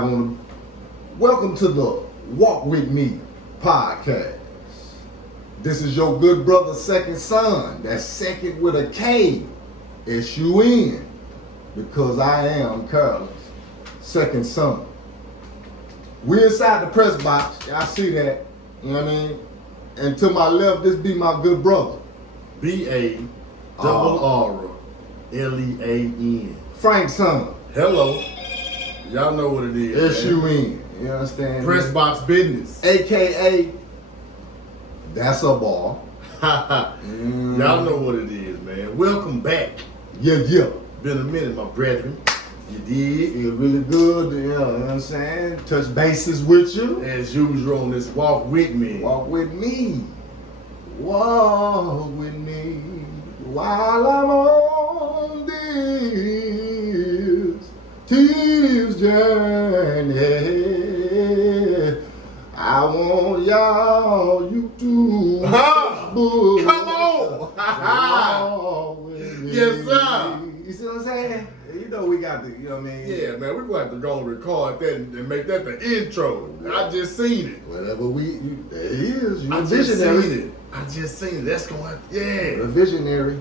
Welcome to the Walk With Me podcast. This is your good brother, Sekond Sun. That's second with a K, S-U-N, because I am Carlos, Sekond Sun. We inside the press box. Y'all see that? You know what I mean? And to my left, this be my good brother, B-A-R-R-L-E-A-N. Frank Sun. Hello. Y'all know what it is. S-U-N. You understand? Press box business. AKA, that's a ball. Y'all know what it is, man. Welcome back. Yeah. Been a minute, my brethren. You did. It really good. You know what I'm saying? Touch bases with you. As usual on this Walk With Me. Walk with me. Walk with me while I'm on this tedious journey. I want you to Come on! walk with me. Yes, sir. You see what I'm saying? You know we got to, you know what I mean? Yeah, man, we're going to have to go and record that and make that the intro. I just seen it. Whatever there it is. You're I a just visionary. seen it. That's going to, yeah. You're a visionary. You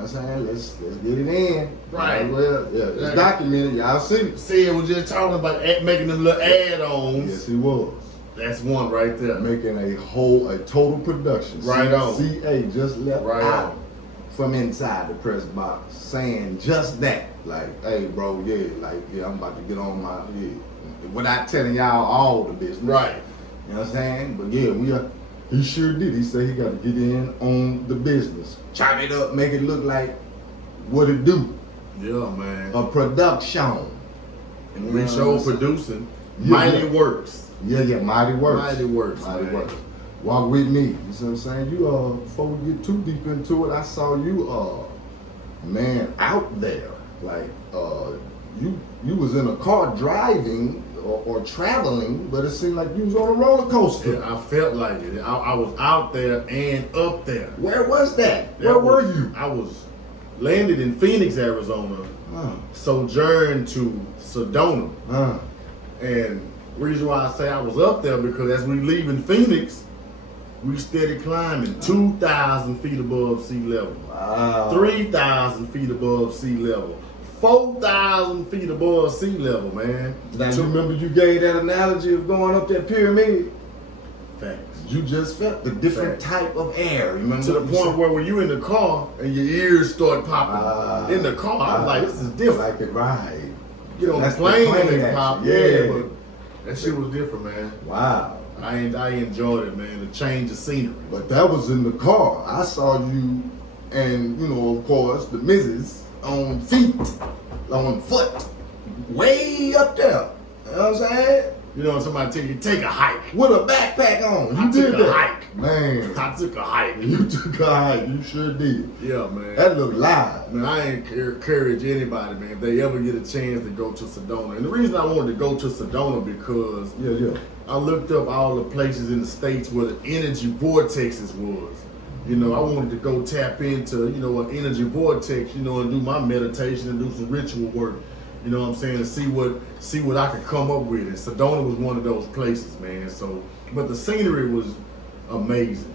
know what I'm saying? Let's get it in. Right. Well, yeah, it's documented. Y'all see it. See, it was just talking about making them little add-ons. Yes, he was. That's one right there. Making a total production. Right on. CA just left Right out on. from inside the press box saying just that. Like, hey, bro, I'm about to get on my, without telling y'all all the business. Right. You know what I'm saying? But yeah, he sure did. He said he got to get in on the business. Chop it up, make it look like what it do. Yeah, man. A production. And we show producing. Yeah. Mighty Works. Yeah, mighty works. Mighty Works, Mighty man. works. Walk with me. You see what I'm saying? You before we get too deep into it, I saw you man out there. Like you was in a car driving or traveling, but it seemed like you was on a roller coaster. Yeah, I felt like it. I was out there and up there. Where was that? Where were you? I was landed in Phoenix, Arizona, sojourned to Sedona. And reason why I say I was up there because as we leaving Phoenix, we steady climbing 2,000 feet above sea level, Wow. 3,000 feet above sea level, 4,000 feet above sea level, man. Now you remember you gave that analogy of going up that pyramid? Facts. You just felt the different type of air. Remember To the point where when you in the car and your ears start popping in the car, I'm like, this is different. Like it right. Get on the That's plane and action. they pop. Yeah. But that shit was different, man. Wow. I enjoyed it, man. The change of scenery. But that was in the car. I saw you and, of course, the missus on foot, way up there. You know what I'm saying? You know, somebody take a hike. With a backpack on. You I did took a that. hike. Man. I took a hike. You took a hike. You sure did. Yeah, man. That looked live. Man, I encourage anybody, man, if they ever get a chance to go to Sedona. And the reason I wanted to go to Sedona because I looked up all the places in the States where the energy vortexes was. I wanted to go tap into, an energy vortex, and do my meditation and do some ritual work. You know what I'm saying? And see what I could come up with. And Sedona was one of those places, man. So, but the scenery was amazing.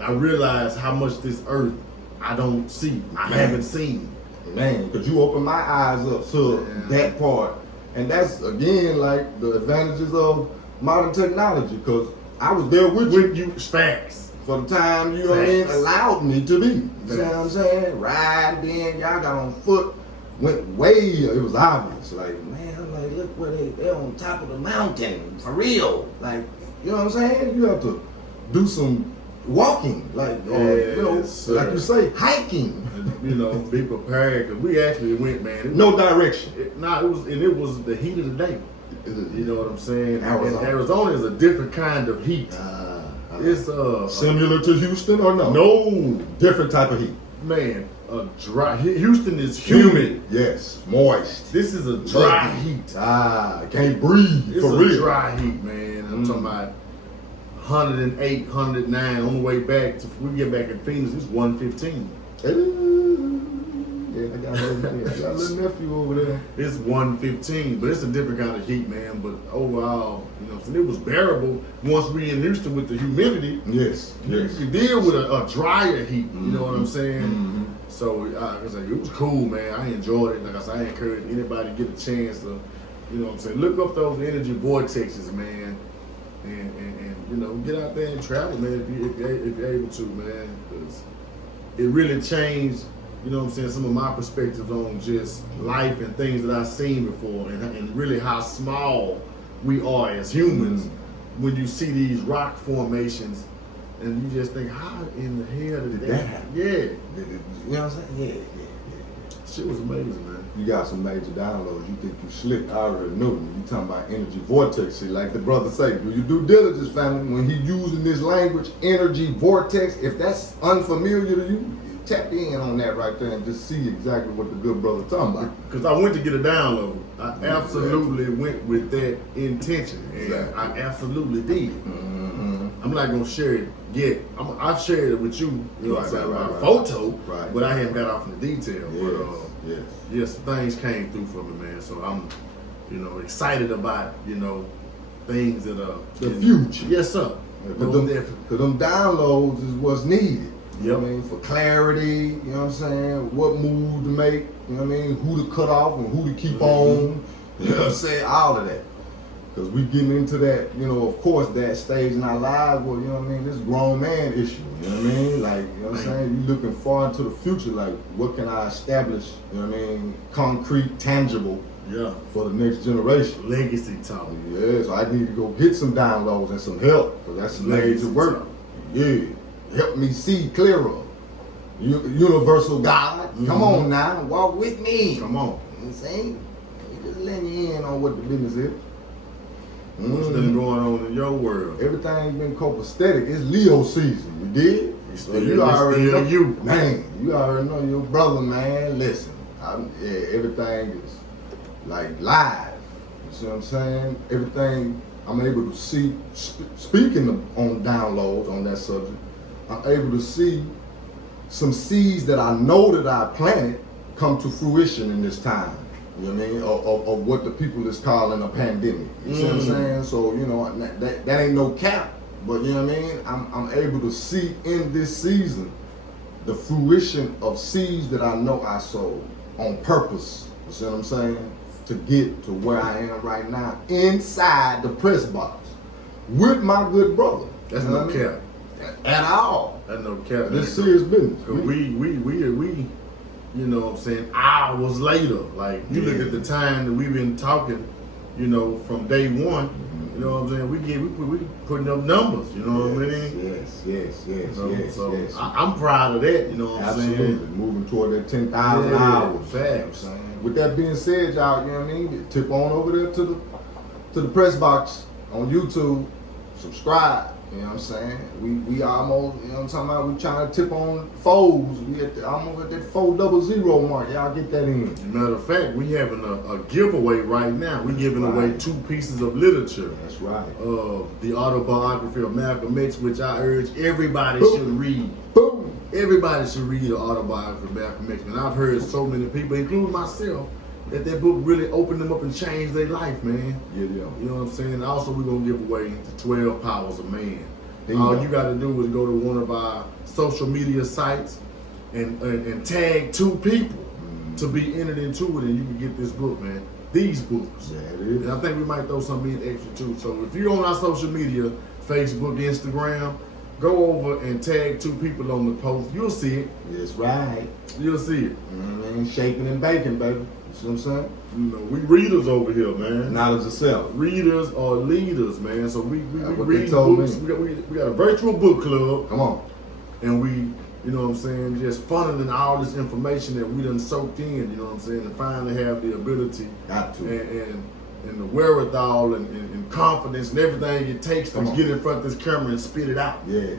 I realized how much this earth I don't see. I haven't seen. Man, because you opened my eyes up to that part. And that's, again, like the advantages of modern technology, because I was there with you. Facts. For the time, you know what I mean, allowed me to be. You know what I'm saying? Ride, then y'all got on foot, went way, it was obvious. Like, man, I'm like, look where they're on top of the mountain, for real. Like, you know what I'm saying? You have to do some walking, like, like you say, hiking. Be prepared, because we actually went, man. No direction. It was the heat of the day. You know what I'm saying? Arizona. And Arizona is a different kind of heat. It's similar to Houston or no? No, different type of heat. Man, dry. Houston is humid. Yes, moist. This is a dry heat. Can't breathe. It's for a real. dry heat, man. I'm talking about 108, 109 on the way back. We get back in Phoenix, it's 115. Dad. I got a little nephew over there. It's 115, but it's a different kind of heat, man. But overall, you know, so it was bearable once we in Houston with the humidity. Yes. You deal with a drier heat. You know what I'm saying? So I was like, it was cool, man. I enjoyed it. Like I said, I encourage anybody to get a chance to, you know what I'm saying, look up those energy vortexes, man, and you know, get out there and travel, man, if you're able to, man, because it really changed, you know what I'm saying, some of my perspectives on just life and things that I've seen before, and really how small we are as humans when you see these rock formations, and you just think, how in the hell did that happen? Yeah. You know what I'm saying? Yeah. Shit was amazing, man. You got some major downloads. You think you slick. I already know. You talking about energy vortex shit. Like the brother say, do your due diligence, family. When he using this language, energy vortex, if that's unfamiliar to you, tap in on that right there and just see exactly what the good brother talking about. Because I went to get a download. I absolutely went with that intention. And I absolutely did. I'm not going to share it yet. I've shared it with you, you know what I'm saying, by photo, but I haven't got off in the detail. Yes, things came through for me, man. So I'm, you know, excited about, you know, things that are the future. Yes, sir. Because them downloads is what's needed. You know what I mean? For clarity, you know what I'm saying? What move to make, you know what I mean? Who to cut off and who to keep on. You know what I'm saying? All of that. Because we getting into that, you know, of course, that stage in our lives where, you know what I mean, this grown man issue, you know what I mean? Like, you know what I'm saying? You looking far into the future, like, what can I establish, you know what I mean, concrete, tangible, for the next generation. Legacy talk. Yeah, so I need to go get some downloads and some help, because that's some major work. Yeah, help me see clearer. Universal God, come on now, walk with me. Come on. You know what I'm saying? Just letting you in on what the business is. What's been going on in your world? Everything's been copacetic. It's Leo season, you dig? So you already know. Man, you already know your brother, man. Listen, everything is like live. You see what I'm saying? Everything I'm able to see, speaking on downloads on that subject, I'm able to see some seeds that I know that I planted come to fruition in this time. You know what I mean? Of what the people is calling a pandemic. You see what I'm saying? So, you know, that ain't no cap. But you know what I mean? I'm able to see in this season the fruition of seeds that I know I sowed on purpose. You see what I'm saying? To get to where I am right now inside the press box with my good brother. That's no cap. At all. That's no cap. This serious business. We you know what I'm saying, hours later. Like, you look at the time that we've been talking, you know, from day one, you know what I'm saying, we putting up numbers, you know what I mean? Yes. I'm proud of that, you know what I'm saying? Moving toward that 10,000 hours. Facts. With that being said, y'all, you know what I mean, tip on over there to the press box on YouTube, subscribe. You know what I'm saying? We almost, you know what I'm talking about, we trying to tip on foes. We almost at that 400 mark. Y'all get that in. Matter of fact, we having a giveaway right now. We giving away 2 pieces of literature. That's right. The autobiography of Malcolm X, which I urge everybody should read. Boom. Everybody should read the autobiography of Malcolm X. And I've heard so many people, including myself, that book really opened them up and changed their life, man. Yeah. You know what I'm saying? Also, we're going to give away the 12 Powers of Man. All you got to do is go to one of our social media sites and tag 2 people to be entered into it, and you can get this book, man. These books. Yeah, it is. And I think we might throw something in extra, too. So if you're on our social media, Facebook, Instagram, go over and tag 2 people on the post. You'll see it. That's right. You'll see it. You know what I mean? Shaking and baking, baby. You see what I'm saying? You know, we readers over here, man. Knowledge of self. Readers are leaders, man. So we what read they told books. me. We got a virtual book club. Come on. And we, you know what I'm saying, just funneling all this information that we done soaked in, you know what I'm saying, and finally have the ability and the wherewithal and confidence and everything it takes to get in front of this camera and spit it out. Yeah.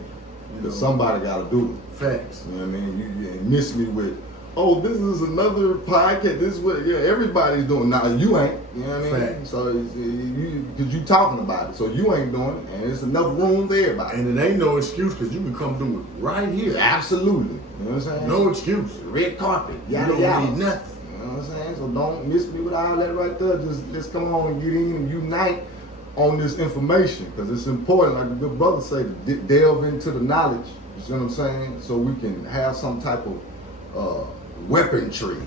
Because somebody got to do it. Facts. You know what I mean? You miss me with oh, this is another podcast. This is what everybody's doing. Now you ain't. You know what I mean? Fact. So because you talking about it, so you ain't doing it, and it's enough room for everybody. And it ain't no excuse because you can come do it right here. Absolutely. You know what I'm saying? No excuse. Red carpet. You Yada don't yada. need nothing. You know what I'm saying? So don't miss me with all that right there. Just let's come on and get in and unite on this information because it's important, like the good brother said, to delve into the knowledge. You see what I'm saying? So we can have some type of weaponry,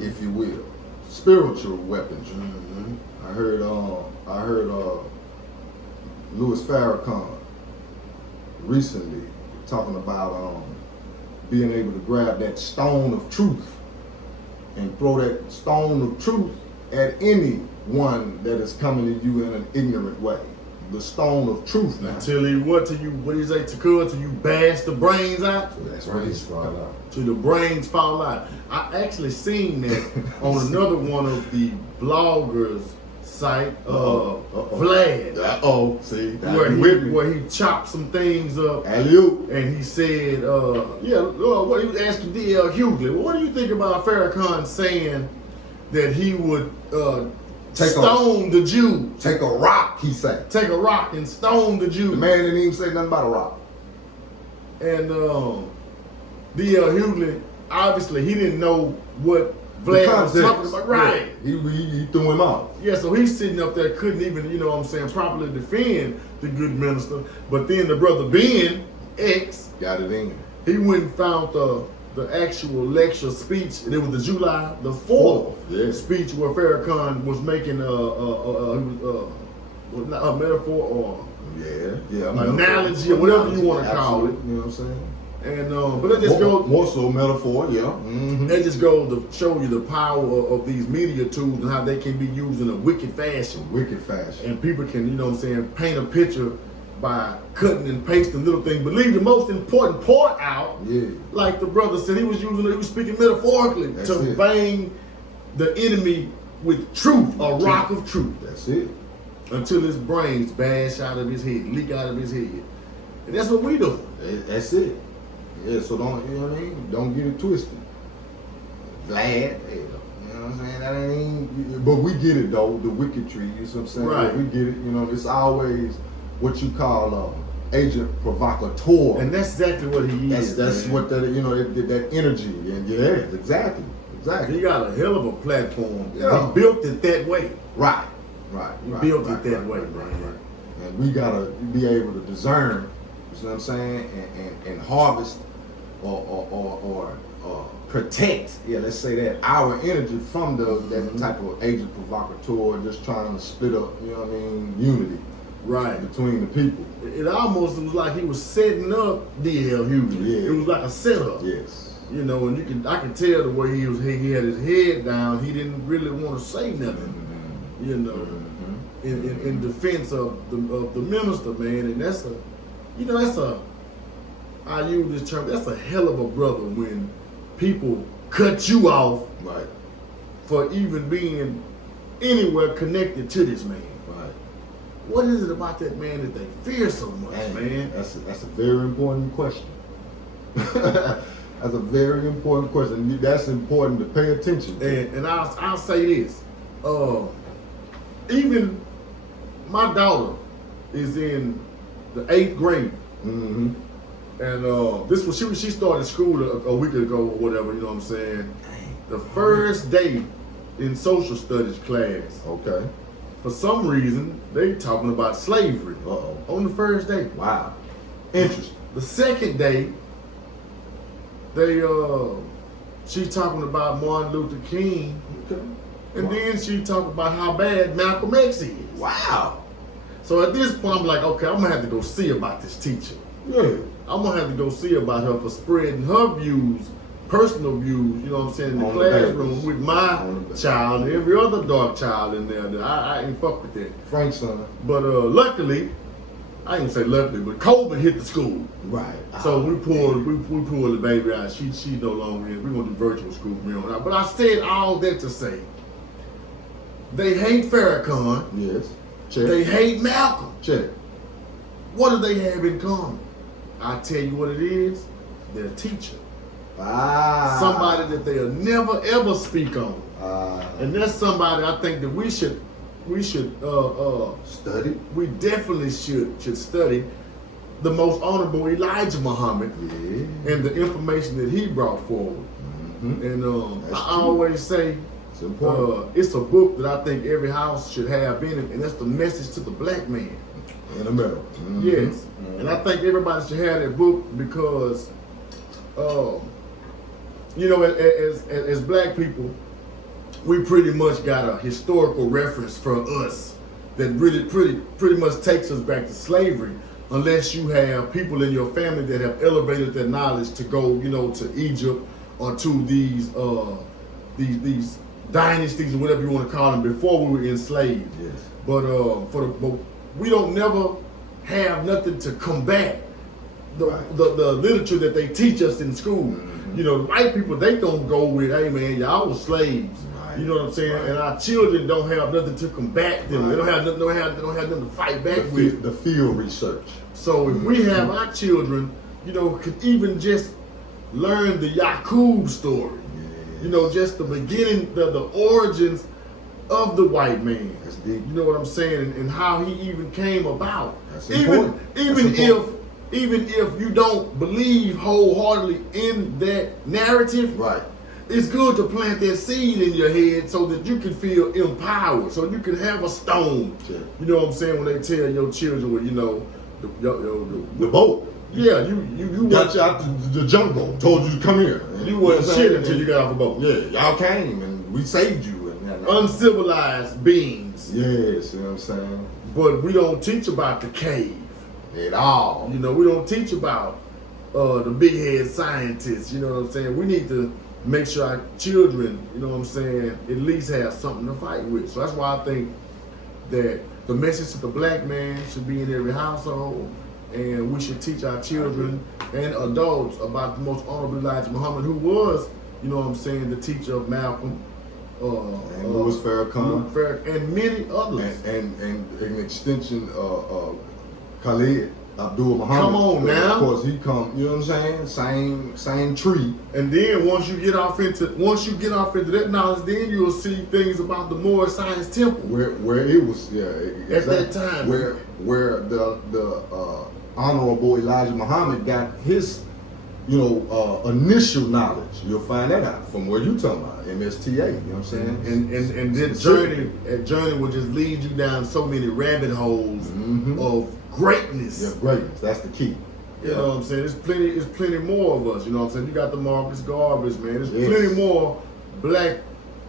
if you will, spiritual weaponry. I heard Louis Farrakhan recently talking about being able to grab that stone of truth and throw that stone of truth at anyone that is coming to you in an ignorant way. The stone of truth now. Until he what do you say, till you bash the brains out? So that's what he's talking about. Till the brains fall out. I actually seen that on another one of the bloggers site, Vlad. See, Where he chopped some things up. Alley-oop. And he said, what he was asking D.L. Hughley, well, what do you think about Farrakhan saying that he would stone the Jews? Take a rock, he said. Take a rock and stone the Jews. The man didn't even say nothing about a rock. And D.L. Hughley, obviously, he didn't know what Vlad was talking about. Right. Yeah. He threw him out. Yeah, so he's sitting up there, couldn't even, you know what I'm saying, properly defend the good minister. But then the brother Ben, X, got it in. he went and found the actual lecture speech, and it was the July the 4th speech where Farrakhan was making a metaphor or analogy or whatever you want to call it. You know what I'm saying? And but it just goes more so metaphor, yeah. Mm-hmm. That just goes to show you the power of these media tools and how they can be used in a wicked fashion. And people can, you know what I'm saying, paint a picture by cutting and pasting little things, but leave the most important part out. Yeah. Like the brother said, he was speaking metaphorically to bang the enemy with truth, a rock of truth. That's it. Until his brains bash out of his head, leak out of his head. And that's what we do. That's it. Yeah, so don't, you know what I mean? Don't get it twisted. Glad, you know what I'm saying? That ain't, but we get it though, the wicked tree, you know what I'm saying? Right. We get it, you know, it's always what you call agent provocateur. And that's exactly what he is. That's what that, you know, that energy, and exactly. He got a hell of a platform. Yeah. He built it that way. Right. He built it that way, man. And we gotta be able to discern, you know what I'm saying, and harvest or protect, let's say that, our energy from that type of agent provocateur, just trying to split up, you know what I mean, unity. Right. Between the people. It almost was like he was setting up D.L. Hughley. Yeah. It was like a setup. Yes. You know, and I could tell the way he had his head down. He didn't really want to say nothing. You know, in defense of the minister, man. And I use this term. That's a hell of a brother when people cut you off, right, for even being anywhere connected to this man. Right. What is it about that man that they fear so much, man? That's a very important question. That's a very important question. That's important to pay attention to. And I'll say this. Even my daughter is in the 8th grade. Mm-hmm. And this was she started school a week ago or whatever, you know what I'm saying? The first day in social studies class. Okay. For some reason, they talking about slavery. On the first day. Wow. Interesting. The second day, she talking about Martin Luther King. Okay. And then she talking about how bad Malcolm X is. Wow. So at this point, I'm like, okay, I'm gonna have to go see about this teacher. Yeah. I'm gonna have to go see about her for spreading her views, personal views, you know what I'm saying, in the classroom with my child and every other dark child in there. That I ain't fuck with that. Frank's son. But luckily, I ain't say luckily, but COVID hit the school. Right. So we pulled the baby out. She no longer in. We're gonna do virtual school from here on out. But I said all that to say, they hate Farrakhan. Yes. Check. They hate Malcolm. Check. What do they have in common? I tell you what it is. They're a teacher. Somebody that they'll never ever speak on. And that's somebody I think that we should study. We definitely should study the most honorable Elijah Muhammad and the information that he brought forward. And I always say it's a book that I think every house should have in it, and that's the message to the black man in America. Yes, and I think everybody should have that book because, you know, as black people, we pretty much got a historical reference for us that really pretty much takes us back to slavery, unless you have people in your family that have elevated their knowledge to go, you know, to Egypt or to these dynasties or whatever you want to call them before we were enslaved. Yes. But we don't never have nothing to combat the literature that they teach us in school. You know, the white people, they don't go with, hey man, y'all was slaves. You know what I'm saying? And our children don't have nothing to combat them. They don't have nothing. They don't have nothing to fight back with. The field research. So if we have our children, you know, could even just learn the Yaqub story. You know, just the beginning, the origins of the white man. That's deep. You know what I'm saying, and how he even came about. That's important. Even if you don't believe wholeheartedly in that narrative, right? It's good to plant that seed in your head so that you can feel empowered, so you can have a stone. Sure. You know what I'm saying, when they tell your children, well, you know, the boat. Yeah, you got you out the jungle. Told you to come here. And you wasn't shit until you got off the boat. Yeah, y'all came and we saved you. And uncivilized beings. Yes, you know what I'm saying. But we don't teach about the cave at all. You know, we don't teach about the big head scientists. You know what I'm saying. We need to make sure our children, you know what I'm saying, at least have something to fight with. So that's why I think that the message to the black man should be in every household, and we should teach our children and adults about the most honorable Elijah Muhammad, who was, you know what I'm saying, the teacher of Malcolm, and Louis Farrakhan, and many others, and an extension Khalid Abdul Muhammad. Come on now. Of course, he come. You know what I'm saying? Same tree. And then once you get off into that knowledge, then you'll see things about the Moorish Science Temple, where it was. Yeah, exactly. At that time, where the honorable Elijah Muhammad got his, you know, initial knowledge. You'll find that out from where you talking about MSTA. You know what I'm saying? And this journey will just lead you down so many rabbit holes of greatness. Yeah, greatness. That's the key. You know what I'm saying? There's plenty more of us. You know what I'm saying? You got the Marcus Garvey's, man. There's plenty more black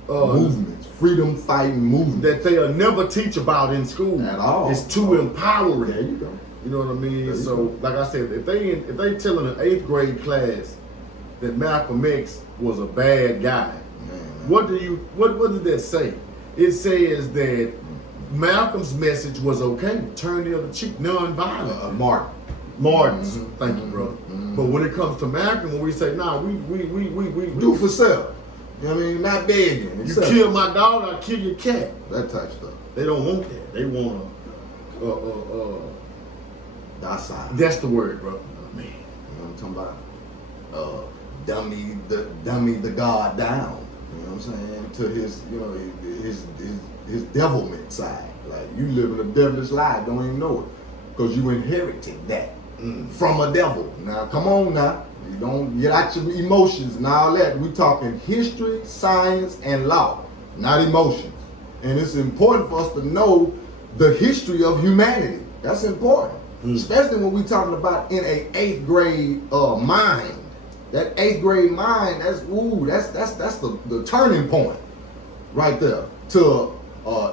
movements, freedom fighting movements that they'll never teach about in school at all. It's too empowering. There you go. You know what I mean? So, like I said, if they telling an 8th grade class that Malcolm X was a bad guy, what did that say? It says that Malcolm's message was okay, turn the other cheek, non-violent. Martin's, thank you, brother. But when it comes to Malcolm, when we say, nah, we do for self. You know what I mean? Not begging. You kill my dog, I'll kill your cat. That type of stuff. They don't want that. They want docile. That's the word, bro. Man. You know what I'm talking about? Dummy the God down. You know what I'm saying? To his, you know, his devilment side. Like, you living a devilish life, don't even know it. Because you inherited that from a devil. Now, come on now. You don't get out your emotions and all that. We talking history, science, and law, not emotions. And it's important for us to know the history of humanity. That's important. Especially when we talking about in a 8th grade mind. That 8th grade mind, that's the turning point right there to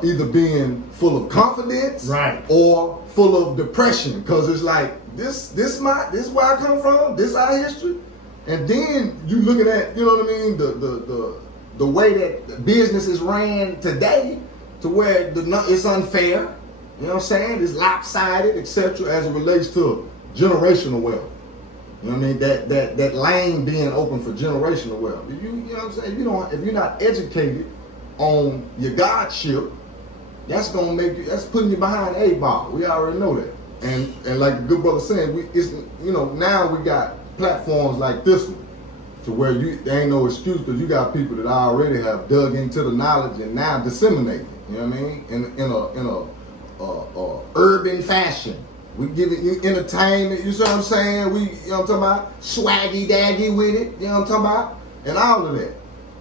either being full of confidence, right, or full of depression, because it's like this is where I come from, this our history, and then you looking at, you know what I mean, the way that business is ran today, to where it's unfair, you know what I'm saying, it's lopsided, etc., as it relates to generational wealth. You know what I mean? That lane being open for generational wealth. You know what I'm saying? If you're not educated on your godship, that's gonna make you. That's putting you behind the 8 ball. We already know that. And like the good brother saying, now we got platforms like this one to where there ain't no excuse because you got people that already have dug into the knowledge and now disseminate it. You know what I mean? In a urban fashion. We giving you entertainment. You see what I'm saying? You know what I'm talking about? Swaggy daggy with it. You know what I'm talking about? And all of that,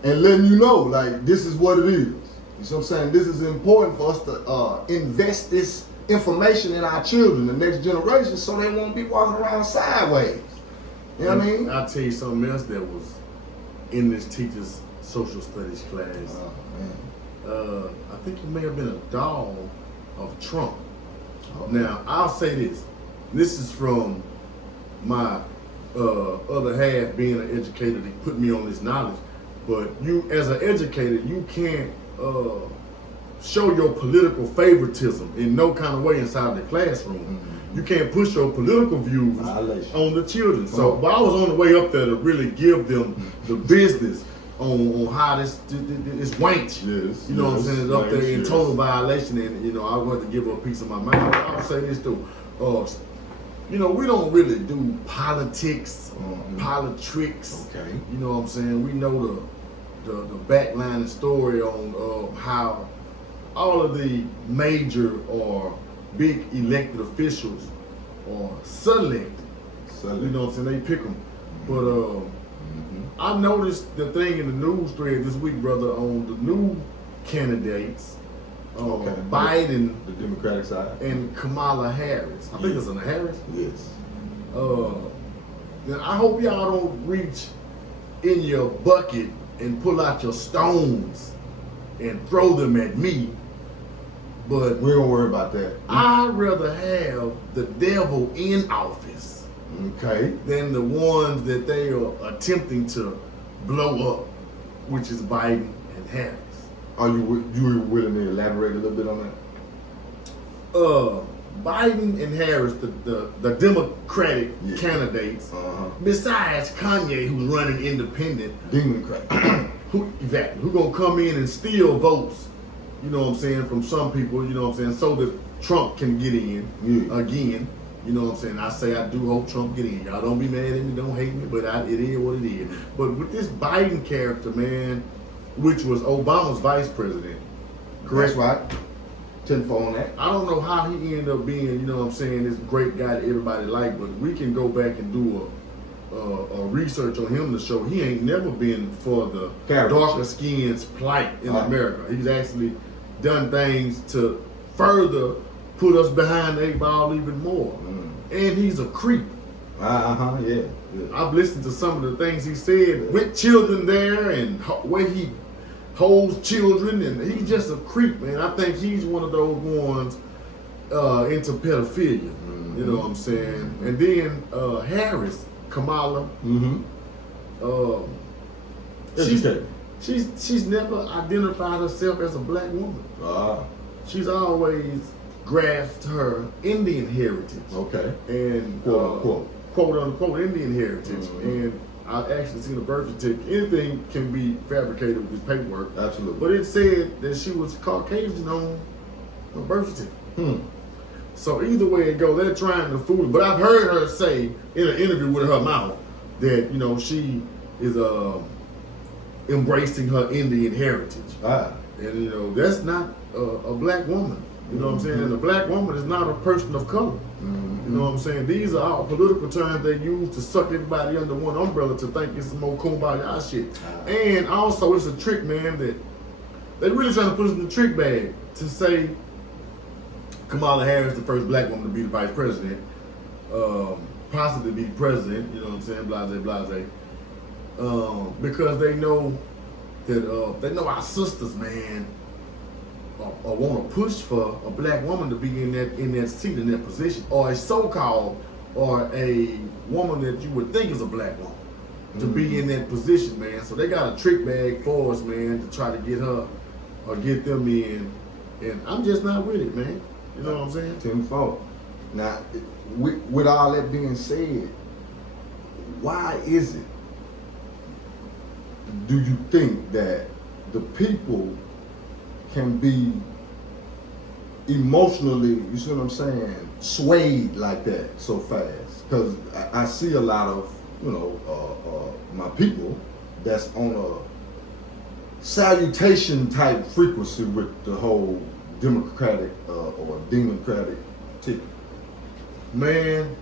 and letting you know like this is what it is. You see what I'm saying? This is important for us to invest this information in our children, the next generation, so they won't be walking around sideways. You know what I mean? I'll tell you something else that was in this teacher's social studies class. Oh, man. I think it may have been a doll of Trump. Oh. Now, I'll say this. This is from my other half being an educator that put me on this knowledge. But you, as an educator, you can't show your political favoritism in no kind of way inside the classroom. Mm-hmm. You can't push your political views on the children. So, but I was on the way up there to really give them the business on how this wench, yes, you know what I'm saying, is up there in total violation, and you know I want to give her a piece of my mind. But I'll say this too, you know, we don't really do politics, politics. Okay. You know what I'm saying? We know the backline story on how all of the major or big elected officials are select. You know what I'm saying? They pick them. But I noticed the thing in the news thread this week, brother, on the new candidates, Biden, the Democratic side, and Kamala Harris. I think it's on Harris. Yes. Then I hope y'all don't reach in your bucket and pull out your stones and throw them at me. But we don't worry about that. I'd rather have the devil in office. Okay. Than the ones that they are attempting to blow up, which is Biden and Harris. Are you willing to elaborate a little bit on that? Biden and Harris, the Democratic candidates, besides Kanye, who's running independent, Democrat, who gonna come in and steal votes, you know what I'm saying, from some people, you know what I'm saying, so that Trump can get in again. You know what I'm saying? I do hope Trump get in. Y'all don't be mad at me, don't hate me, but it is what it is. But with this Biden character, man, which was Obama's vice president, correct? That's right. Tenfold on that. I don't know how he ended up being, you know what I'm saying, this great guy that everybody liked, but we can go back and do a research on him to show he ain't never been for the darker skin's plight in America. He's actually done things to further put us behind the 8 ball even more. And he's a creep. Yeah. I've listened to some of the things he said with children there and where he holds children, and he's just a creep, man. I think he's one of those ones into pedophilia. You know what I'm saying? And then Harris, Kamala, she's never identified herself as a black woman. She's always grasped her Indian heritage. Okay. And quote unquote Indian heritage. And I actually seen a birth certificate. Anything can be fabricated with this paperwork. Absolutely. But it said that she was Caucasian on her birth certificate. So either way it goes, they're trying to fool her. But I've heard her say in an interview with her mouth that, you know, she is embracing her Indian heritage. And, you know, that's not a black woman. You know what I'm saying? And a black woman is not a person of color. You know what I'm saying? These are all political terms they use to suck everybody under one umbrella to think it's some more kumbaya shit. And also it's a trick, man, that they really trying to put us in the trick bag to say Kamala Harris, the first black woman to be the vice president, possibly be president, you know what I'm saying, blase. Because they know that they know our sisters, man, or want to push for a black woman to be in that seat, in that position, or a so-called, or a woman that you would think is a black woman to be in that position, man. So they got a trick bag for us, man, to try to get her or get them in, and I'm just not with it, man. You know what I'm saying? Tenfold. Now, with all that being said, why is it, do you think that the people can be emotionally, you see what I'm saying, swayed like that so fast? Because I see a lot of my people that's on a salutation type frequency with the whole democratic or democratic ticket. Man,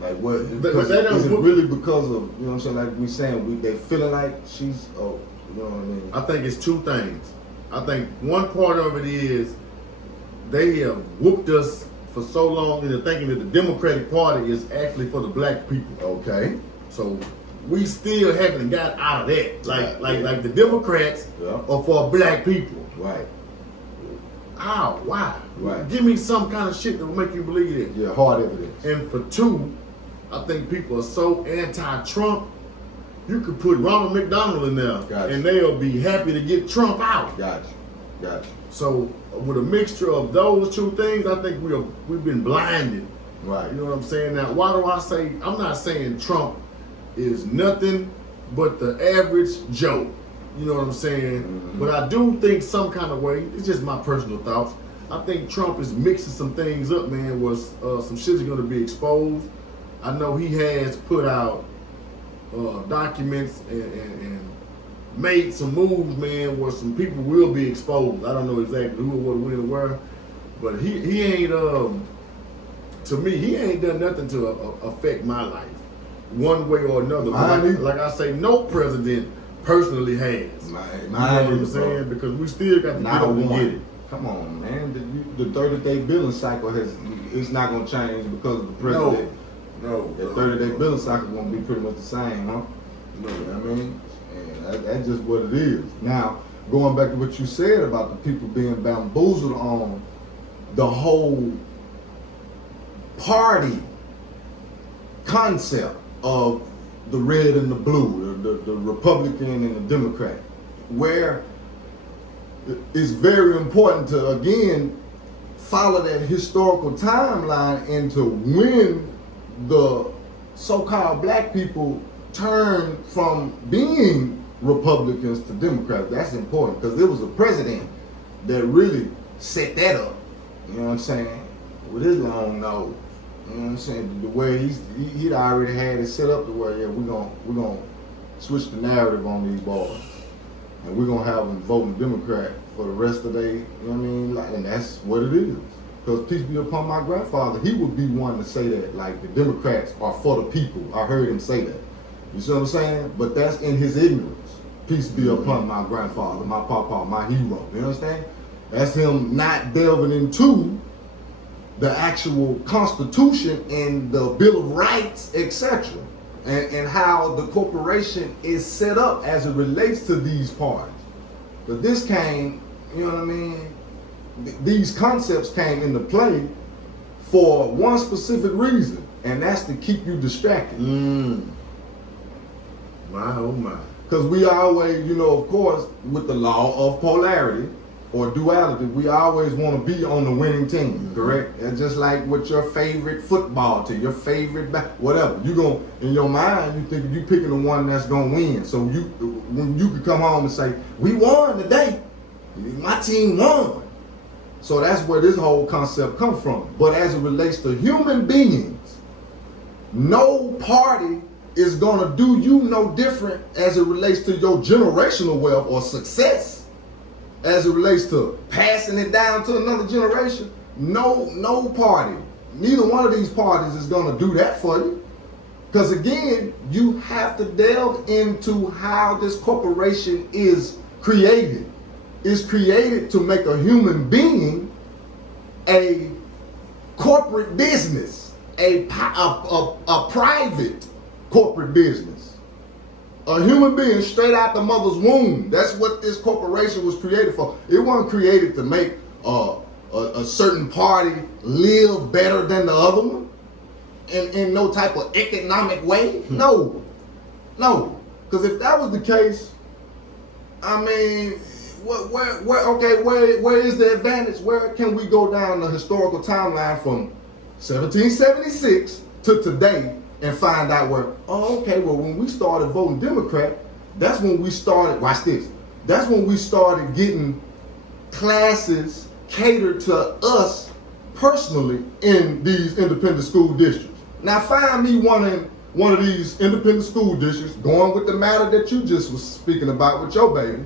like what? But that Is it don't- really because of, you know what I'm saying? Like we saying, they feeling like she's, you know what I mean? I think it's two things. I think one part of it is they have whooped us for so long into thinking that the Democratic Party is actually for the black people. Okay. So we still haven't got out of that. Like the Democrats Yeah. are for black people. Right. How? Why? Right. Give me some kind of shit that will make you believe it. Yeah, hard evidence. And for two, I think people are so anti-Trump, you could put Ronald McDonald in there, Gotcha. and they'll be happy to get Trump out. Gotcha. So with a mixture of those two things, I think we've been blinded. Right. You know what I'm saying? Now, why do I say, I'm not saying Trump is nothing but the average Joe. You know what I'm saying? Mm-hmm. But I do think some kind of way, it's just my personal thoughts, I think Trump is mixing some things up, man, where some shit is going to be exposed. I know he has put out documents and made some moves, man, where some people will be exposed. I don't know exactly who or what, when, or where, but he ain't, to me, he ain't done nothing to affect my life one way or another. Like I say, no president personally has. You know what I'm saying? Because we still got to get up and get it. Come on, man. The 30-day billing cycle it's not going to change because of the president. No. The 30-day billing cycle going to be pretty much the same, huh? No. You know what I mean? And that's just what it is. Now, going back to what you said about the people being bamboozled on the whole party concept of the red and the blue, the Republican and the Democrat, where it's very important to, again, follow that historical timeline into when the so-called black people turned from being Republicans to Democrats. That's important because there was a president that really set that up. You know what I'm saying? With his long nose. You know what I'm saying? The way he'd already had it set up the way, yeah, we're gonna switch the narrative on these boys. And we're gonna have them voting Democrat for the rest of their, you know what I mean? Like, and that's what it is. Because peace be upon my grandfather, he would be one to say that, like, the Democrats are for the people. I heard him say that. You see what I'm saying? But that's in his ignorance. Peace be upon my grandfather, my papa, my hero. You understand? That's him not delving into the actual Constitution and the Bill of Rights, etc. And how the corporation is set up as it relates to these parties. But this came, you know what I mean? These concepts came into play for one specific reason, and that's to keep you distracted. My oh my. Because we always, you know, of course, with the law of polarity or duality, we always want to be on the winning team, correct? And just like with your favorite football team, your favorite whatever, you gonna, in your mind, you think you picking the one that's gonna win. So when you could come home and say, we won today, my team won. So that's where this whole concept comes from. But as it relates to human beings, no party is gonna do you no different as it relates to your generational wealth or success. As it relates to passing it down to another generation, no party, neither one of these parties is gonna do that for you. Because again, you have to delve into how this corporation is created. It's created to make a human being a corporate business, a private corporate business. A human being straight out the mother's womb. That's what this corporation was created for. It wasn't created to make a certain party live better than the other one in no type of economic way. No. Because if that was the case, I mean, where is the advantage? Where can we go down the historical timeline from 1776 to today and find out where, when we started voting Democrat, that's when we started, watch this, that's when we started getting classes catered to us personally in these independent school districts. Now find me one one of these independent school districts, going with the matter that you just was speaking about with your baby,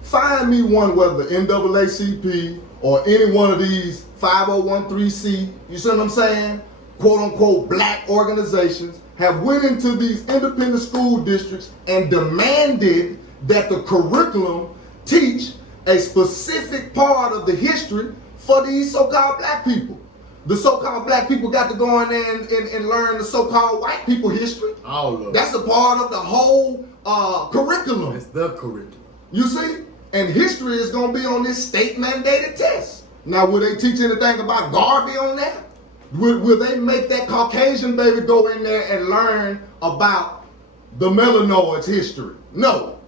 find me one, whether NAACP or any one of these 5013C, you see what I'm saying, quote unquote black organizations, have went into these independent school districts and demanded that the curriculum teach a specific part of the history for these so-called black people. The so-called black people got to go in there and learn the so-called white people history. All of it. That's a part of the whole curriculum. That's the curriculum. You see? And history is going to be on this state-mandated test. Now, will they teach anything about Garvey on that? Will they make that Caucasian baby go in there and learn about the Melanoids' history? No.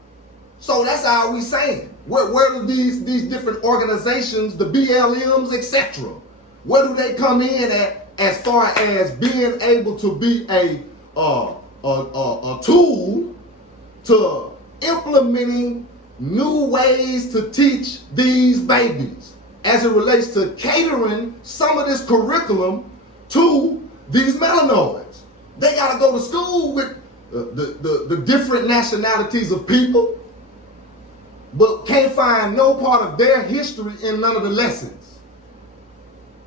So that's all we saying. Where do these different organizations, the BLMs, etc., where do they come in at as far as being able to be a tool to implementing new ways to teach these babies as it relates to catering some of this curriculum to these melanoids? They got to go to school with the different nationalities of people, but can't find no part of their history in none of the lessons.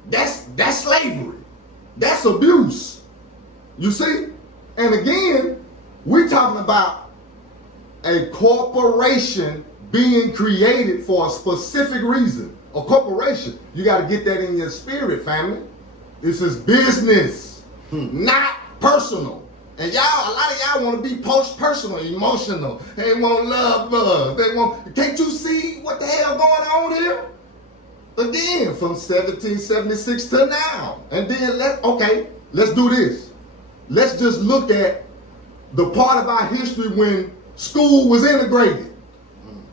That's slavery. That's abuse. You see? And again, we're talking about a corporation being created for a specific reason. A corporation, you got to get that in your spirit, family. This is business, not personal. And y'all, a lot of y'all want to be post-personal, emotional. They want love. They want. Can't you see what the hell going on here? Again, from 1776 to now. And then let's do this. Let's just look at the part of our history when school was integrated.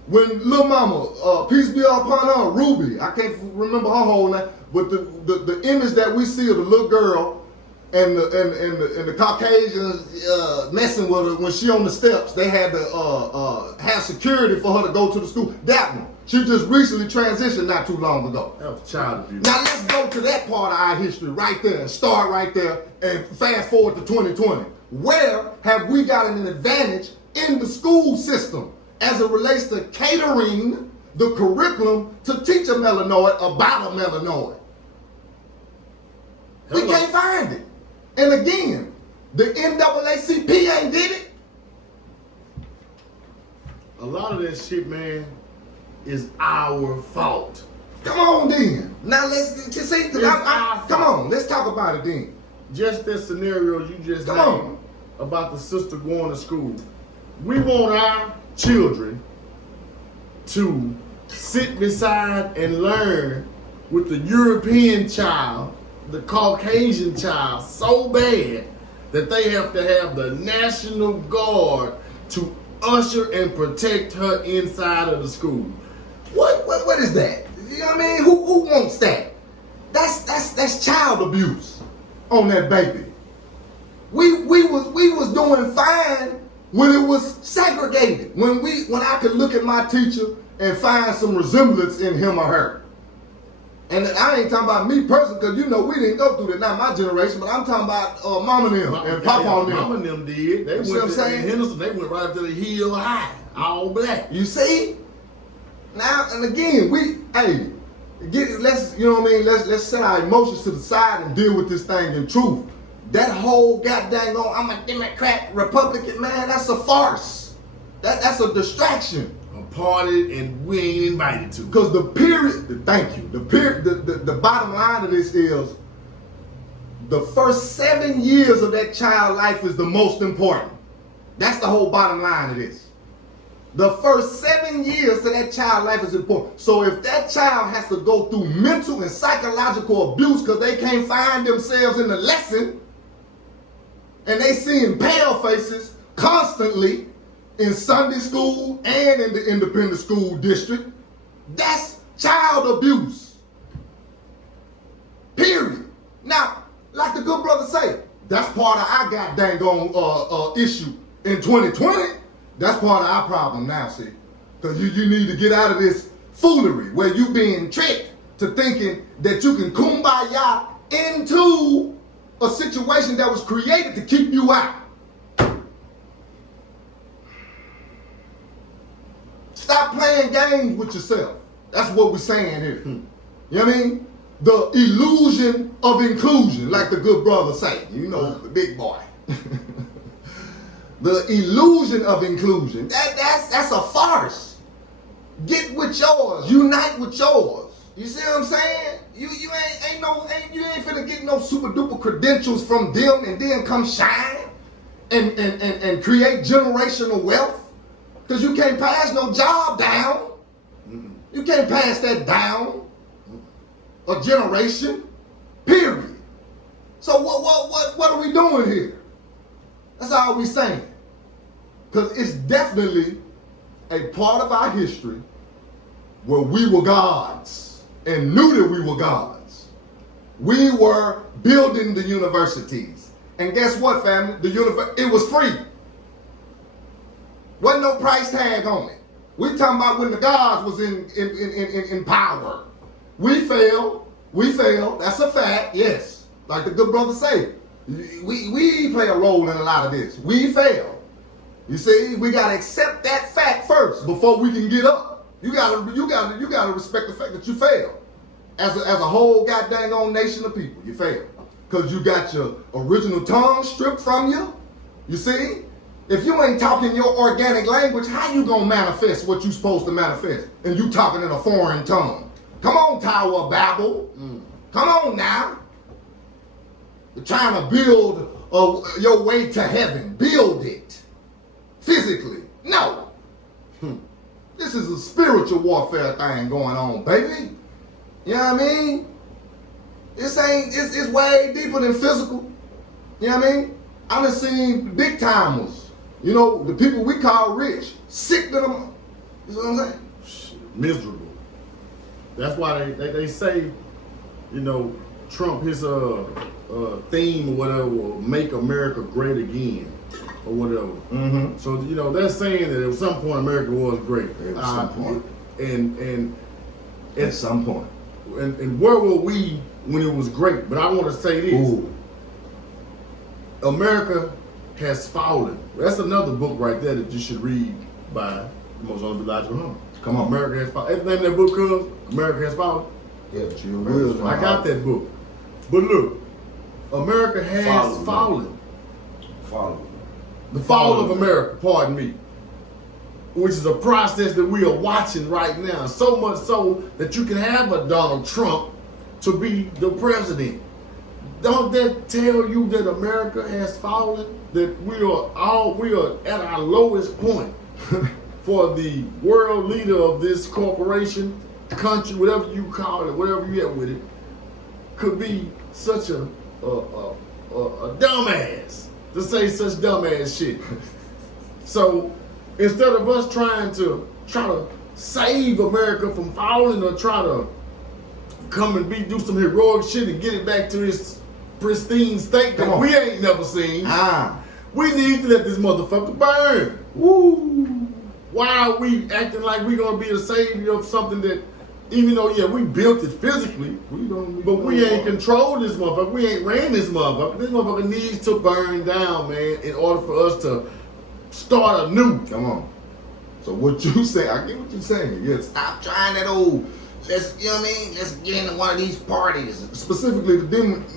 When Lil Mama, peace be upon her, Ruby, I can't remember her whole name, but the image that we see of the little girl and the Caucasians messing with her when she on the steps, they had to have security for her to go to the school. That one. She just recently transitioned not too long ago. That was child abuse. Now let's go to that part of our history right there and start right there and fast forward to 2020. Where have we gotten an advantage in the school system as it relates to catering the curriculum to teach a melanoid about a melanoid? We can't find it. And again, the NAACP ain't did it. A lot of that shit, man, is our fault. Come on then. Now let's just see. Come on, let's talk about it then. Just that scenario you just named about the sister going to school. We want our children to sit beside and learn with the European child, the Caucasian child, so bad that they have to have the National Guard to usher and protect her inside of the school. What is that? You know what I mean? Who wants that? That's child abuse on that baby. We was doing fine when it was segregated. When I could look at my teacher and find some resemblance in him or her. And I ain't talking about me personally, because you know we didn't go through that, not my generation, but I'm talking about Mama and them and Papa and them. Mama and them did. They went to Henderson, they went right up to the hill high, all black. You see? Now and again, let's you know what I mean. Let's set our emotions to the side and deal with this thing in truth. That whole goddamn I'm a Democrat, Republican, man, that's a farce. That's a distraction. A party and we ain't invited to. Because the bottom line of this is the first 7 years of that child life is the most important. That's the whole bottom line of this. The first 7 years of that child life is important. So if that child has to go through mental and psychological abuse because they can't find themselves in the lesson, and they seeing pale faces constantly in Sunday school and in the independent school district, that's child abuse. Period. Now, like the good brother say, that's part of our goddamn issue in 2020. That's part of our problem now, see. Because you need to get out of this foolery where you being tricked to thinking that you can kumbaya into a situation that was created to keep you out. Stop playing games with yourself. That's what we're saying here. You know what I mean? The illusion of inclusion, like the good brother say. You know, the big boy. The illusion of inclusion. That's a farce. Get with yours. Unite with yours. You see what I'm saying? You ain't finna get no super duper credentials from them and then come shine and create generational wealth. Cause you can't pass no job down. You can't pass that down. A generation. Period. So what are we doing here? That's all we saying. Cause it's definitely a part of our history where we were gods and knew that we were gods. We were building the universities. And guess what, family? It was free. Wasn't no price tag on it. We talking about when the gods was in power. We failed. That's a fact, yes. Like the good brother say. We play a role in a lot of this. We failed. You see, we gotta accept that fact first before we can get up. You gotta respect the fact that you failed. As a whole goddamn own nation of people, you failed. Cause you got your original tongue stripped from you. You see? If you ain't talking your organic language, how you gonna manifest what you supposed to manifest? And you talking in a foreign tongue. Come on, Tower of Babel. Come on now. You're trying to build your way to heaven. Build it. Physically. No. This is a spiritual warfare thing going on, baby. You know what I mean? It's way deeper than physical. You know what I mean? I done seen big timers. You know, the people we call rich, sick to them. You know what I'm saying? Miserable. That's why they say, you know, Trump, his theme or whatever, will make America great again or whatever. Mm-hmm. So, you know, they're saying that at some point America was great. At some point. And at some point. And where were we when it was great? But I want to say this. Ooh. America has fallen. That's another book right there that you should read by the most honorable Elijah Muhammad. Come on. America Has Fallen. That's the name of that book, cuz America Has Fallen. Yeah, but you will. I got that book. But look, America has fallen. The fall of America, pardon me. Which is a process that we are watching right now. So much so that you can have a Donald Trump to be the president. Don't that tell you that America has fallen? That we are at our lowest point for the world leader of this corporation, country, whatever you call it, whatever you have with it, could be such a dumbass to say such dumbass shit. So instead of us trying to save America from falling or try to come and do some heroic shit and get it back to its pristine state that we ain't never seen. We need to let this motherfucker burn. Woo! Why are we acting like we gonna be the savior of something that, even though we built it physically, but we ain't controlled this motherfucker. We ain't ran this motherfucker. This motherfucker needs to burn down, man, in order for us to start anew. Come on. So what you say? I get what you're saying. Yeah, stop trying that old. Let's get into one of these parties. Specifically the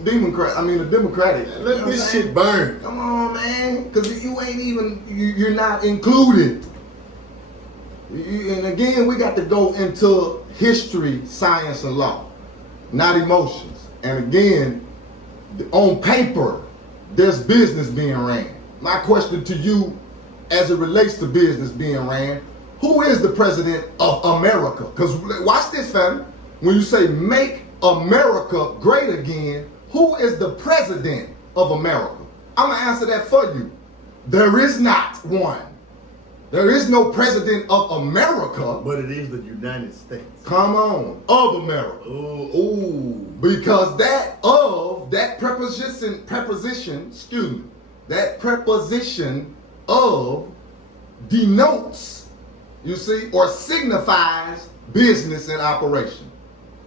Democratic. Let this shit burn. Come on, man. Because you're not included. And again, we got to go into history, science, and law, not emotions. And again, on paper, there's business being ran. My question to you, as it relates to business being ran, who is the president of America? Because watch this, family. When you say make America great again, who is the president of America? I'm going to answer that for you. There is not one. There is no president of America. But it is the United States. Come on. Of America. Ooh. Because that preposition of denotes, you see, or signifies business and operation.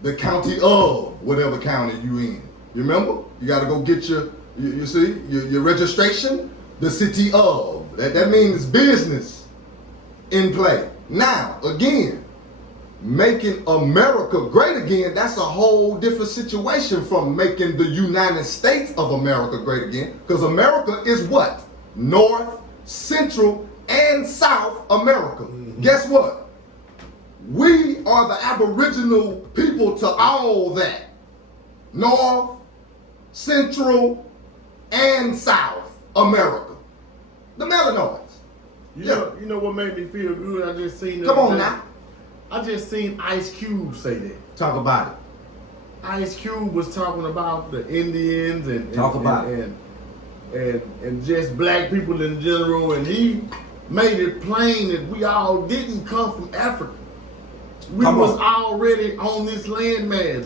The county of whatever county you in. You remember? You got to go get your registration. The city of. That means business in play. Now, again, making America great again, that's a whole different situation from making the United States of America great again. Because America is what? North, Central, and South America. Mm-hmm. Guess what? We are the aboriginal people to all that. North, Central, and South America. The Melanoids. You know what made me feel good? I just seen. Come on now. I just seen Ice Cube say that. Talk about it. Ice Cube was talking about the Indians and just black people in general, and he made it plain that we all didn't come from Africa. We was already on this landmass.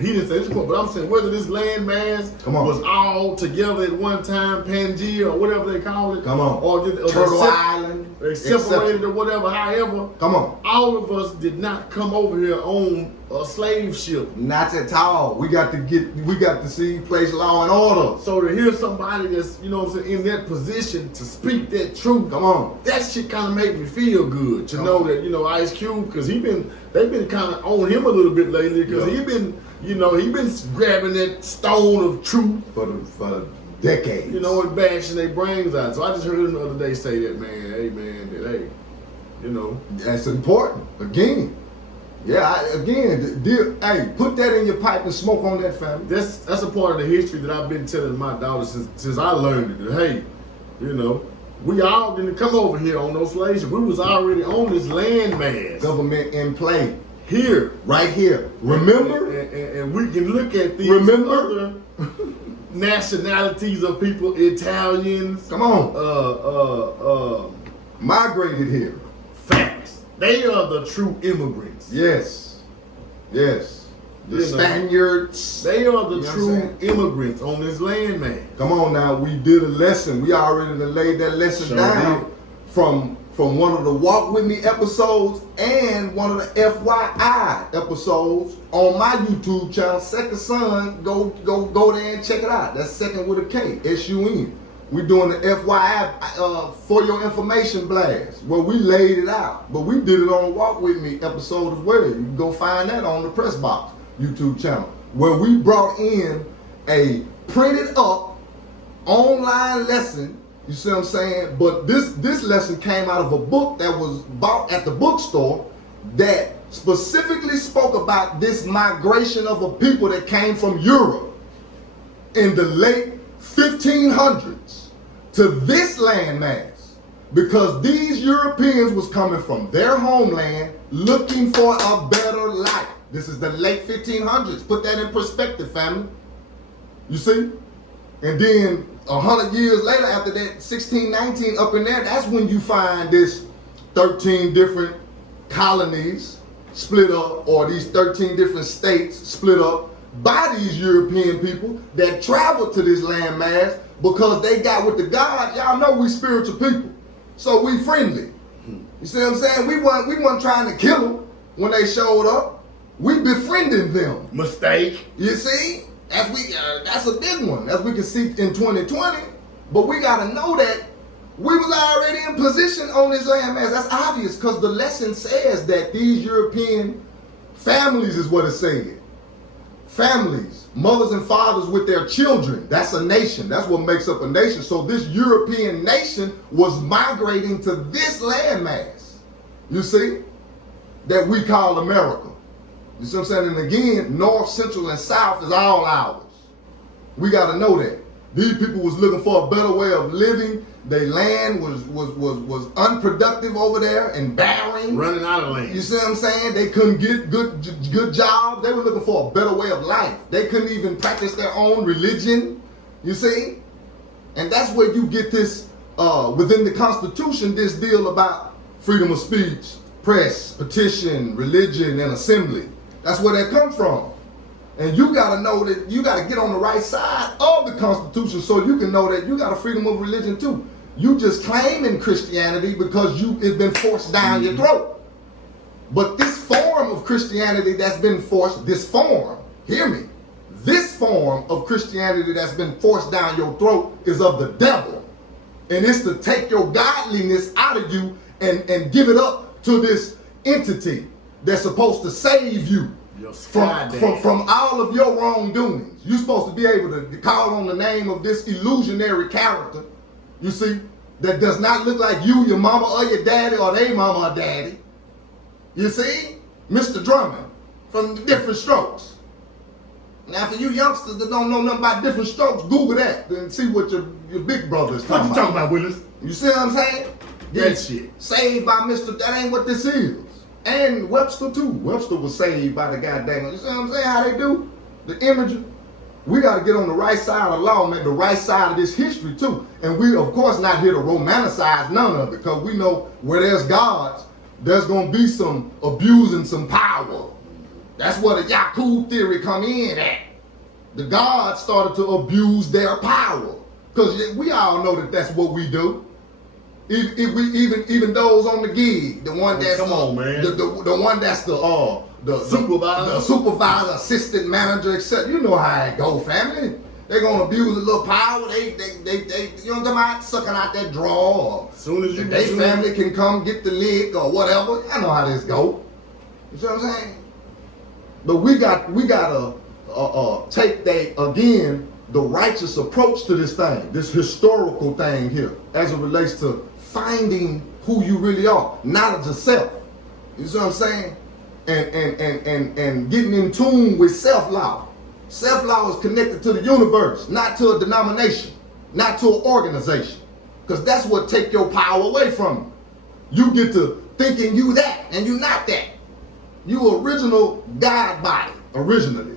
He didn't say this quote, but I'm saying whether this landmass was all together at one time, Pangea or whatever they call it, or Turtle Island, they separated or whatever. However, all of us did not come over here on a slave ship. Not at all. We got to see place law and order. So to hear somebody that's, you know what I'm saying, in that position to speak that truth, that shit kind of made me feel good to know that, you know, Ice Cube, because they've been kind of on him a little bit lately, because he been grabbing that stone of truth for decades, you know, and bashing their brains out. So I just heard him the other day say that, hey, you know, that's important. Again, put that in your pipe and smoke on that, family. That's a part of the history that I've been telling my daughter since I learned it. Hey, you know, we all didn't come over here on no slave ship. We was already on this landmass. Government in play. Here. Right here. Remember? And we can look at these other nationalities of people, Italians. Migrated here. Facts. They are the true immigrants. Yes. The Spaniards. They are the true immigrants on this land, man. Come on now, we did a lesson. We already laid that lesson down from one of the Walk With Me episodes and one of the FYI episodes on my YouTube channel, Sekond Sun. Go there and check it out. That's second with a K, S-U-N. We're doing the FYI for your information blast where we laid it out. But we did it on the Walk With Me episode as well. You can go find that on the Press Box YouTube channel, where we brought in a printed up online lesson. You see what I'm saying? But this lesson came out of a book that was bought at the bookstore that specifically spoke about this migration of a people that came from Europe in the late 1500s to this landmass, because these Europeans was coming from their homeland looking for a better life. This is the late 1500s. Put that in perspective, family. You see? And then 100 years later, after that, 1619 up in there, that's when you find this 13 different colonies split up, or these 13 different states split up by these European people that traveled to this landmass because they got with the God. Y'all know we spiritual people, so we friendly. You see what I'm saying? We weren't trying to kill them when they showed up. We befriended them. Mistake. You see? That's a big one, as we can see in 2020. But we gotta know that we was already in position on this landmass. That's obvious, because the lesson says that these European families is what it said. Families, mothers and fathers with their children. That's a nation. That's what makes up a nation. So this European nation was migrating to this landmass, you see, that we call America. You see what I'm saying? And again, North, Central, and South is all ours. We got to know that. These people was looking for a better way of living. Their land was unproductive over there and barren. Running out of land. You see what I'm saying? They couldn't get good jobs. They were looking for a better way of life. They couldn't even practice their own religion. You see? And that's where you get this, within the Constitution, this deal about freedom of speech, press, petition, religion, and assembly. That's where that comes from. And you got to know that you got to get on the right side of the Constitution so you can know that you got a freedom of religion too. You just claiming Christianity because it's been forced down your throat. But this form of Christianity that's been forced, this form of Christianity that's been forced down your throat is of the devil. And it's to take your godliness out of you and give it up to this entity that's supposed to save you from all of your wrongdoings. You're supposed to be able to call on the name of this illusionary character, you see, that does not look like you, your mama, or your daddy, or they mama or daddy. You see? Mr. Drummond from the Different Strokes. Now, for you youngsters that don't know nothing about Different Strokes, Google that and see what your big brother is talking about. What you talking about, Willis? You see what I'm saying? That shit. Saved by Mr. That ain't what this is. And Webster, too. Webster was saved by the goddamn. You see what I'm saying? How they do? The imagery. We got to get on the right side of the law, man, the right side of this history, too. And we, of course, not here to romanticize none of it, because we know where there's gods, there's going to be some abusing some power. That's where the Yakub theory come in at. The gods started to abuse their power. Because we all know that that's what we do. Even those on the gig, the one that's come on, man. The one that's the supervisor, assistant manager, etc. You know how it go, family. They're gonna abuse a little power. They you know what I'm talking about? Sucking out that draw. As soon as they family can come get the lick or whatever. I know how this go. You see what I'm saying? But we gotta take the righteous approach to this thing, this historical thing here, as it relates to finding who you really are, not as yourself. You see what I'm saying? And getting in tune with self-law. Self-law is connected to the universe, not to a denomination, not to an organization. Because that's what take your power away from you. You get to thinking you that, and you not that. You original God body, originally.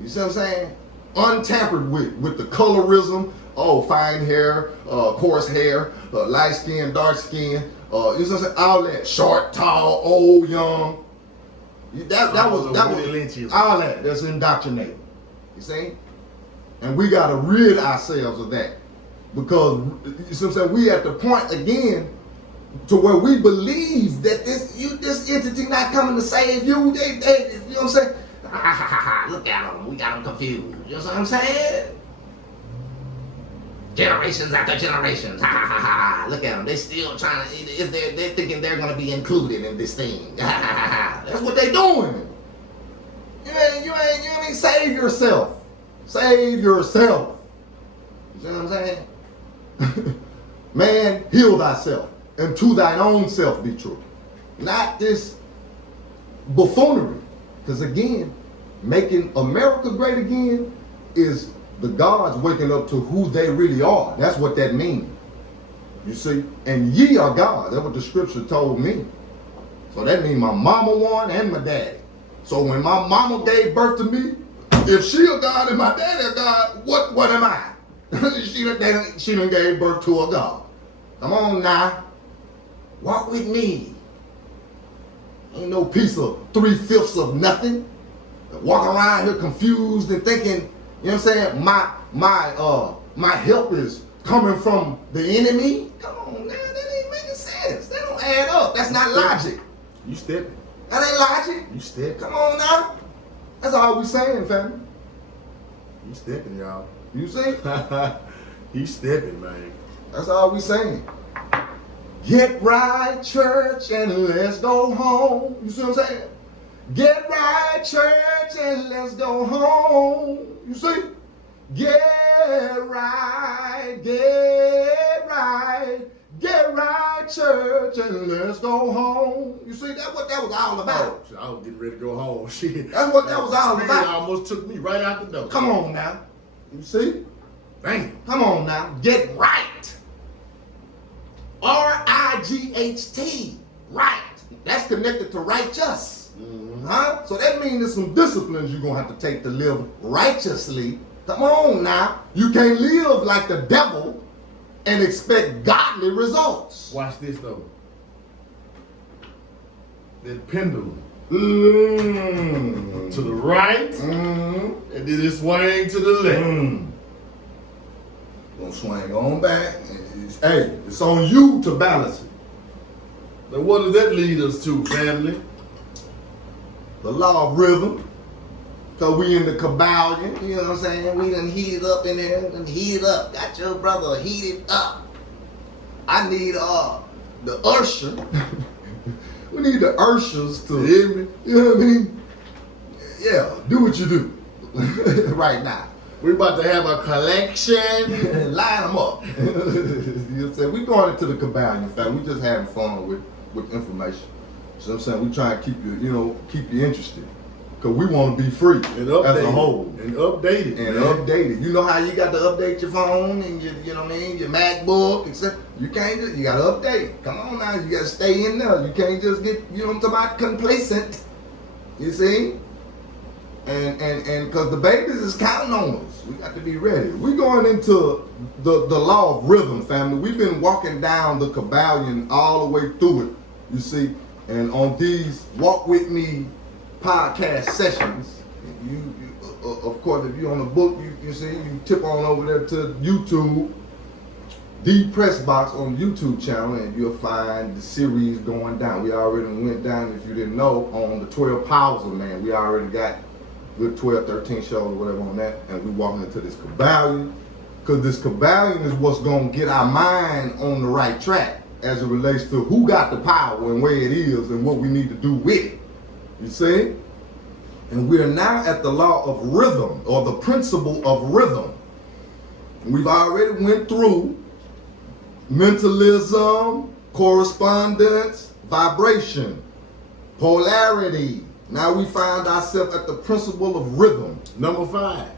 You see what I'm saying? Untampered with the colorism, fine hair, coarse hair, light skin, dark skin, you know what I'm saying? All that, short, tall, old, young. That was all that. That's indoctrinated. You see? And we gotta rid ourselves of that, because you see what I'm saying? We at the point again to where we believe that this entity not coming to save you. They you know what I'm saying? Look at them. We got them confused. You know what I'm saying? Generations after generations. Look at them. They still trying to. They're thinking they're gonna be included in this thing. That's what they doing. You ain't save yourself. Save yourself. You see what I'm saying? Man, heal thyself, and to thine own self be true. Not this buffoonery. Because again, making America great again is the gods waking up to who they really are. That's what that means. You see? And ye are gods. That's what the scripture told me. So that means my mama won and my daddy. So when my mama gave birth to me, if she a god and my daddy a god, what am I? she done gave birth to a god. Come on now. Walk with me. Ain't no piece of 3/5 of nothing. Walking around here confused and thinking, you know what I'm saying, my help is coming from the enemy. Come on, man, that ain't making sense. That don't add up. That's not logic. You stepping. That ain't logic. You stepping. Come on now. That's all we saying, family. You stepping, y'all. You see? He stepping, man. That's all we saying. Get right, church, and let's go home. You see what I'm saying? Get right, church, and let's go home. You see? Get right, church, and let's go home. You see, that's what that was all about. I was getting ready to go home. Shit. That's what that was all about. It almost took me right out the door. Come on now. You see? Damn. Come on now. Get right. R-I-G-H-T. Right. That's connected to righteous. Mm-hmm. Huh? So that means there's some disciplines you're going to have to take to live righteously. Come on now. You can't live like the devil and expect godly results. Watch this though. That pendulum. To the right. And then it swing to the left. Gonna swing on back. Hey, it's on you to balance it. Now what does that lead us to, family? The law of rhythm. Cause we in the Kybalion, you know what I'm saying? We done heated up in there, done heated up. Got your brother heated up. I need the usher We need the Urshers to, You hear me? you know what I mean? Yeah, do what you do right now. We about to have a collection. Line them up. You know what I'm saying? We going into the Kybalion family. We just having fun with information. So I'm saying we try and keep you interested. Cause we want to be free And updated. as a whole. And updated. And man. updated. You know how you got to update your phone and your, you know what I mean, your MacBook, etc. You can't just, you got to update. Come on now, you got to stay in there. You can't just get, you know what I'm talking about, complacent. You see? And because the babies is counting on us. We got to be ready. We're going into the law of rhythm, family. We've been walking down the Kybalion all the way through it, you see. And on these Walk With Me podcast sessions, you of course, if you're on the book, you see, you tip on over there to YouTube, the Press Box on YouTube channel, and you'll find the series going down. We already went down, if you didn't know, on the 12 Powers of Man. We already got good 12, 13 shows or whatever on that, and we walking into this Kybalion, because this Kybalion is what's going to get our mind on the right track as it relates to who got the power and where it is and what we need to do with it. You see? And we are now at the law of rhythm, or the principle of rhythm. We've already went through mentalism, correspondence, vibration, polarity. Now we find ourselves at the principle of rhythm. Number 5.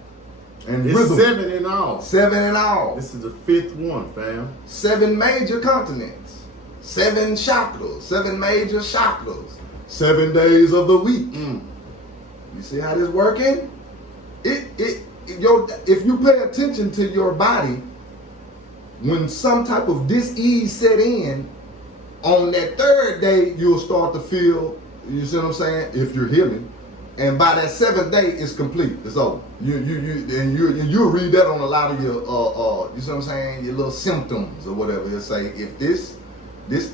And It's rhythm. 7 in all. 7 in all. This is the 5th one, fam. 7 major continents. 7 chakras. 7 major chakras. 7 days of the week. You see how this working? If you pay attention to your body, when some type of dis-ease set in, on that 3rd day, you'll start to feel, you see what I'm saying, if you're healing. And by that 7th day, it's complete. It's over. You'll read that on a lot of your, you see what I'm saying, your little symptoms or whatever. It'll say, if this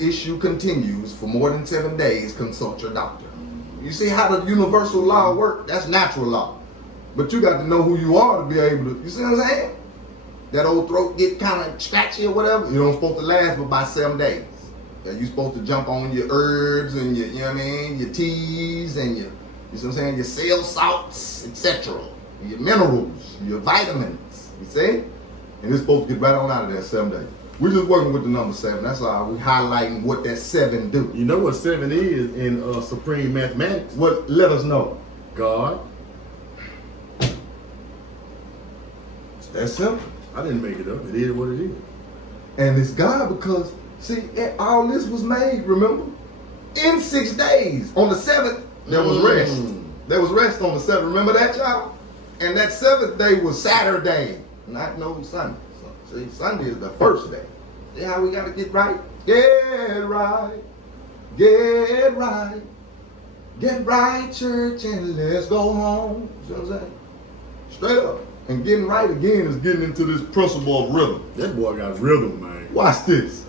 issue continues for more than 7 days, consult your doctor. You see how the universal law works? That's natural law. But you got to know who you are to be able to, you see what I'm saying? That old throat get kind of scratchy or whatever, you don't supposed to last but about 7 days. You're supposed to jump on your herbs and your, you know what I mean, your teas and your, you see what I'm saying, your cell salts, etc. Your minerals, your vitamins, you see? And it's supposed to get right on out of there 7 days. We're just working with the number 7. That's all. We're highlighting what that 7 do. You know what 7 is in supreme mathematics? What? Let us know. God. It's that simple. I didn't make it up. It is what it is. And it's God because, see, all this was made, remember? In 6 days. On the 7th, there was rest. There was rest on the 7th. Remember that, y'all? And that 7th day was Saturday, not no Sunday. See, Sunday is the first day. See how we got to get right? Get right. Get right. Get right, church, and let's go home. You know what I'm saying? Straight up. And getting right again is getting into this principle of rhythm. That boy got rhythm, man. Watch this.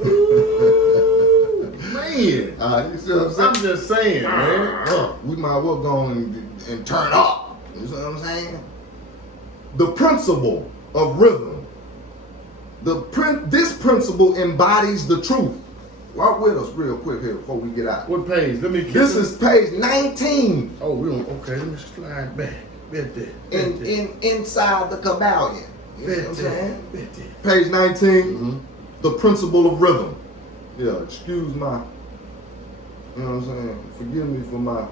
Man. You see what I'm saying? I'm just saying, man. We might well go and turn up. You see what I'm saying? The principle of rhythm. This principle embodies the truth. Walk with us real quick here before we get out. What page? Let me get This is page 19 Oh, we don't. Okay, let me slide back. Bet that. inside the Kybalion. You know what I'm saying? Bet that. Page 19, the principle of rhythm. Yeah, excuse my, you know what I'm saying? Forgive me for my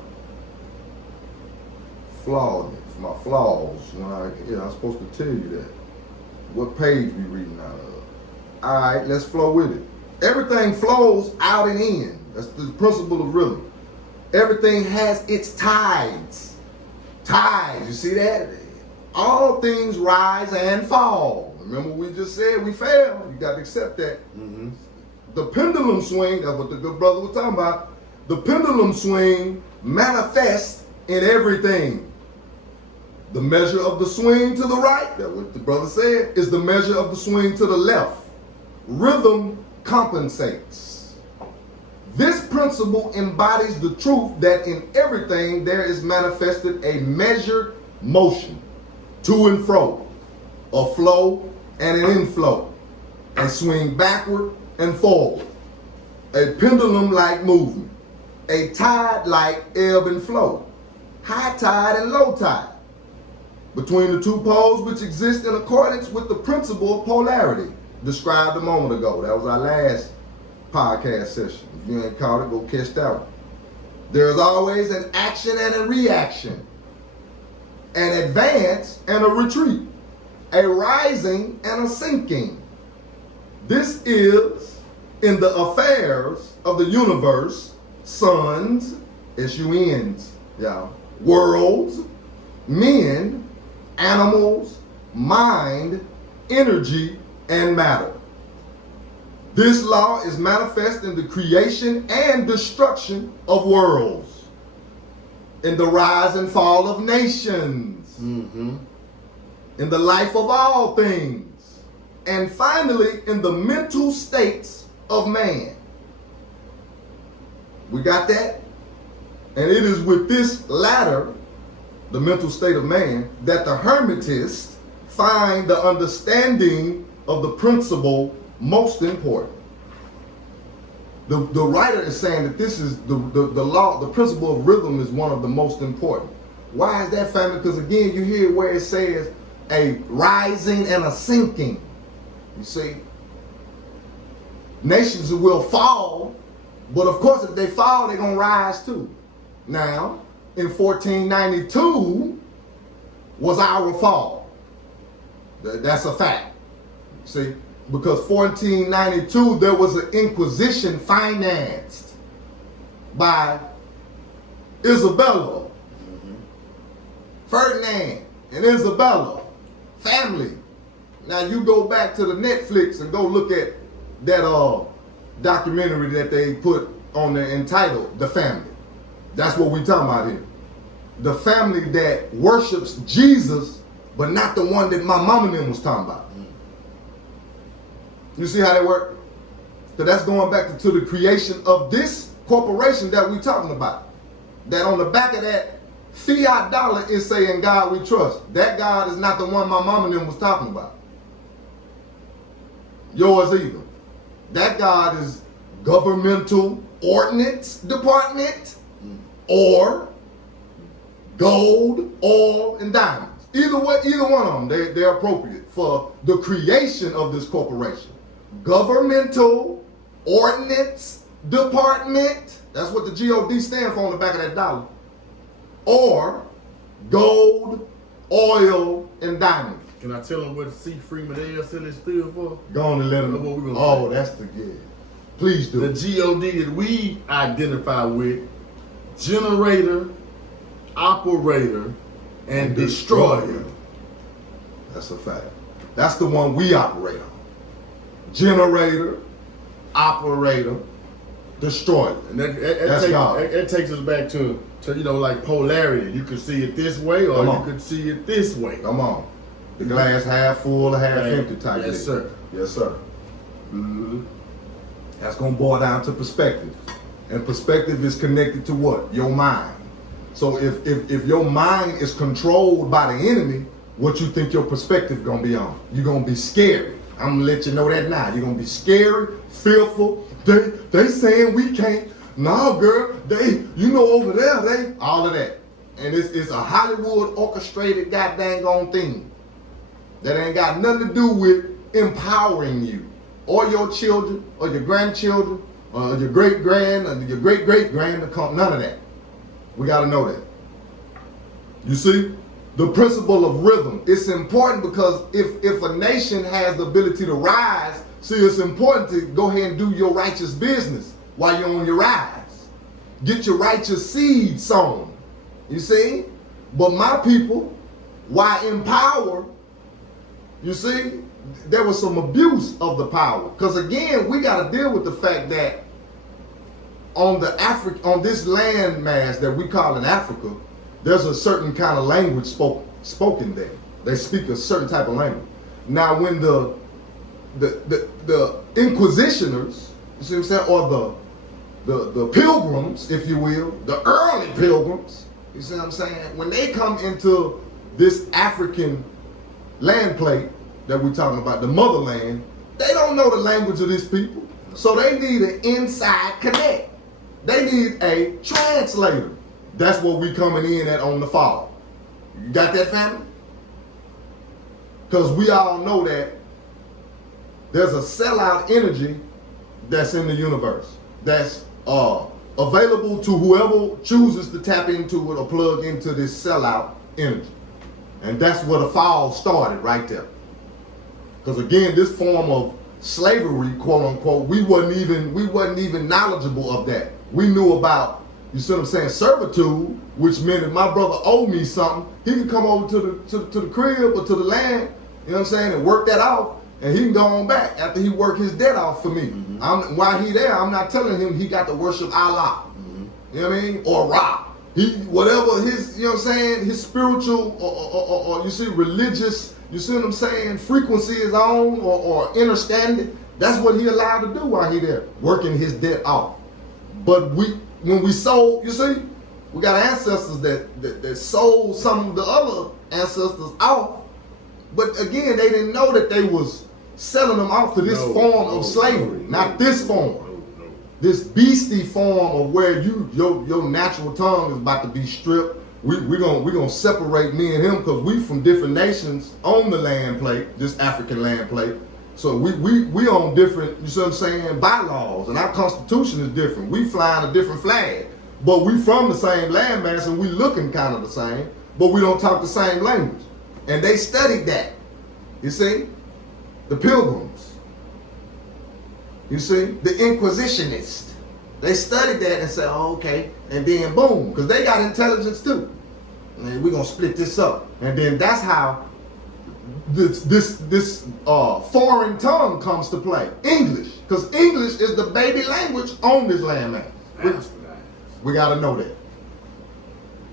flaws when I'm supposed to tell you that. What page we reading out of. All right, let's flow with it. Everything flows out and in. That's the principle of rhythm. Everything has its tides. Tides, you see that? All things rise and fall. Remember we just said we fail. You got to accept that. The pendulum swing, that's what the good brother was talking about. The pendulum swing manifests in everything. The measure of the swing to the right, that's what the brother said, is the measure of the swing to the left. Rhythm compensates. This principle embodies the truth that in everything there is manifested a measured motion, to and fro, a flow and an inflow, a swing backward and forward, a pendulum-like movement. a tide like ebb and flow, high tide and low tide, between the two poles which exist in accordance with the principle of polarity described a moment ago. That was our last podcast session. If you ain't caught it, go catch that one. There's always an action and a reaction, an advance and a retreat, a rising and a sinking. This is in the affairs of the universe, suns, S-U-N's, y'all, worlds, men, animals, mind, energy, and matter. This law is manifest in the creation and destruction of worlds, in the rise and fall of nations, in the life of all things, and finally in the mental states of man. We got that? And it is with this latter, the mental state of man, that the Hermetists find the understanding of the principle most important. The writer is saying that this is the law, the principle of rhythm is one of the most important. Why is that, family? Because again, you hear where it says a rising and a sinking. You see? Nations will fall, but of course if they fall, they're going to rise too. Now, in 1492 was our fall. That's a fact. See? Because 1492, there was an inquisition financed by Isabella, Ferdinand, and Isabella family. Now you go back to the Netflix and go look at that documentary that they put on there entitled The Family. That's what we talking about here. The family that worships Jesus, but not the one that my mama and them was talking about. You see how that work? So that's going back to the creation of this corporation that we talking about. That on the back of that fiat dollar is saying God we trust. That God is not the one my mama and them was talking about. Yours either. That God is governmental ordnance department or gold, oil, and diamonds. Either way, either one of them, they're appropriate for the creation of this corporation. Governmental ordnance department, that's what the GOD stand for on the back of that dollar, or gold, oil, and diamonds. Can I tell them what C. Freeman L. stood for? Go on and let them know. Oh, that's the good. Please do. The GOD that we identify with: generator, operator, and destroyer. That's a fact. That's the one we operate on. Generator, operator, destroyer. And that takes us back to like polarity. You could see it this way, or you could see it this way. Come on. The glass half full or half empty type. Yes, sir. Yes, sir. Mm-hmm. That's going to boil down to perspective. And perspective is connected to what? Your mind. So if your mind is controlled by the enemy, what you think your perspective going to be on? You're going to be scary. I'm going to let you know that now. You're going to be scary, fearful. They saying we can't. No, girl. Over there, all of that. And it's a Hollywood orchestrated goddamn on thing that ain't got nothing to do with empowering you or your children or your grandchildren or your great-grand or your great-great-grand. None of that. We got to know that. You see? The principle of rhythm. It's important because if a nation has the ability to rise, see, it's important to go ahead and do your righteous business while you're on your rise. Get your righteous seed sown. You see? But my people, why in power, you see, there was some abuse of the power. Because again, we got to deal with the fact that on this land mass that we call in Africa, there's a certain kind of language spoken there. They speak a certain type of language. Now, when the inquisitioners, you see what I'm saying, or the pilgrims, if you will, the early pilgrims, you see what I'm saying, when they come into this African land plate that we're talking about, the motherland, they don't know the language of these people. So they need an inside connect. They need a translator. That's what we coming in at on the fall. You got that, family? Because we all know that there's a sellout energy that's in the universe that's available to whoever chooses to tap into it or plug into this sellout energy. And that's where the fall started right there. Because again, this form of slavery, quote unquote, we wasn't even knowledgeable of that. We knew about, you see what I'm saying, servitude, which meant if my brother owed me something, he could come over to the crib or to the land, you know what I'm saying, and work that out, and he can go on back after he worked his debt off for me. Mm-hmm. While he there, I'm not telling him he got to worship Allah. Mm-hmm. You know what I mean? Or Ra. Whatever his, you know what I'm saying, his spiritual or you see religious, you see what I'm saying, frequency is on or understanding, that's what he allowed to do while he there, working his debt off. But when we sold, you see, we got ancestors that sold some of the other ancestors off, but again, they didn't know that they was selling them off to this form of slavery, not this form. This beastie form of where your natural tongue is about to be stripped. We're gonna separate me and him because we from different nations on the land plate, this African land plate. So we on different, you see what I'm saying, bylaws, and our constitution is different. We flying a different flag, but we from the same landmass and we looking kind of the same, but we don't talk the same language. And they studied that. You see, the Pilgrims. You see, the Inquisitionists. They studied that and said, oh, okay, and then boom, because they got intelligence too. And we're gonna split this up. And then that's how this foreign tongue comes to play. English. Because English is the baby language on this landmass. We gotta know that.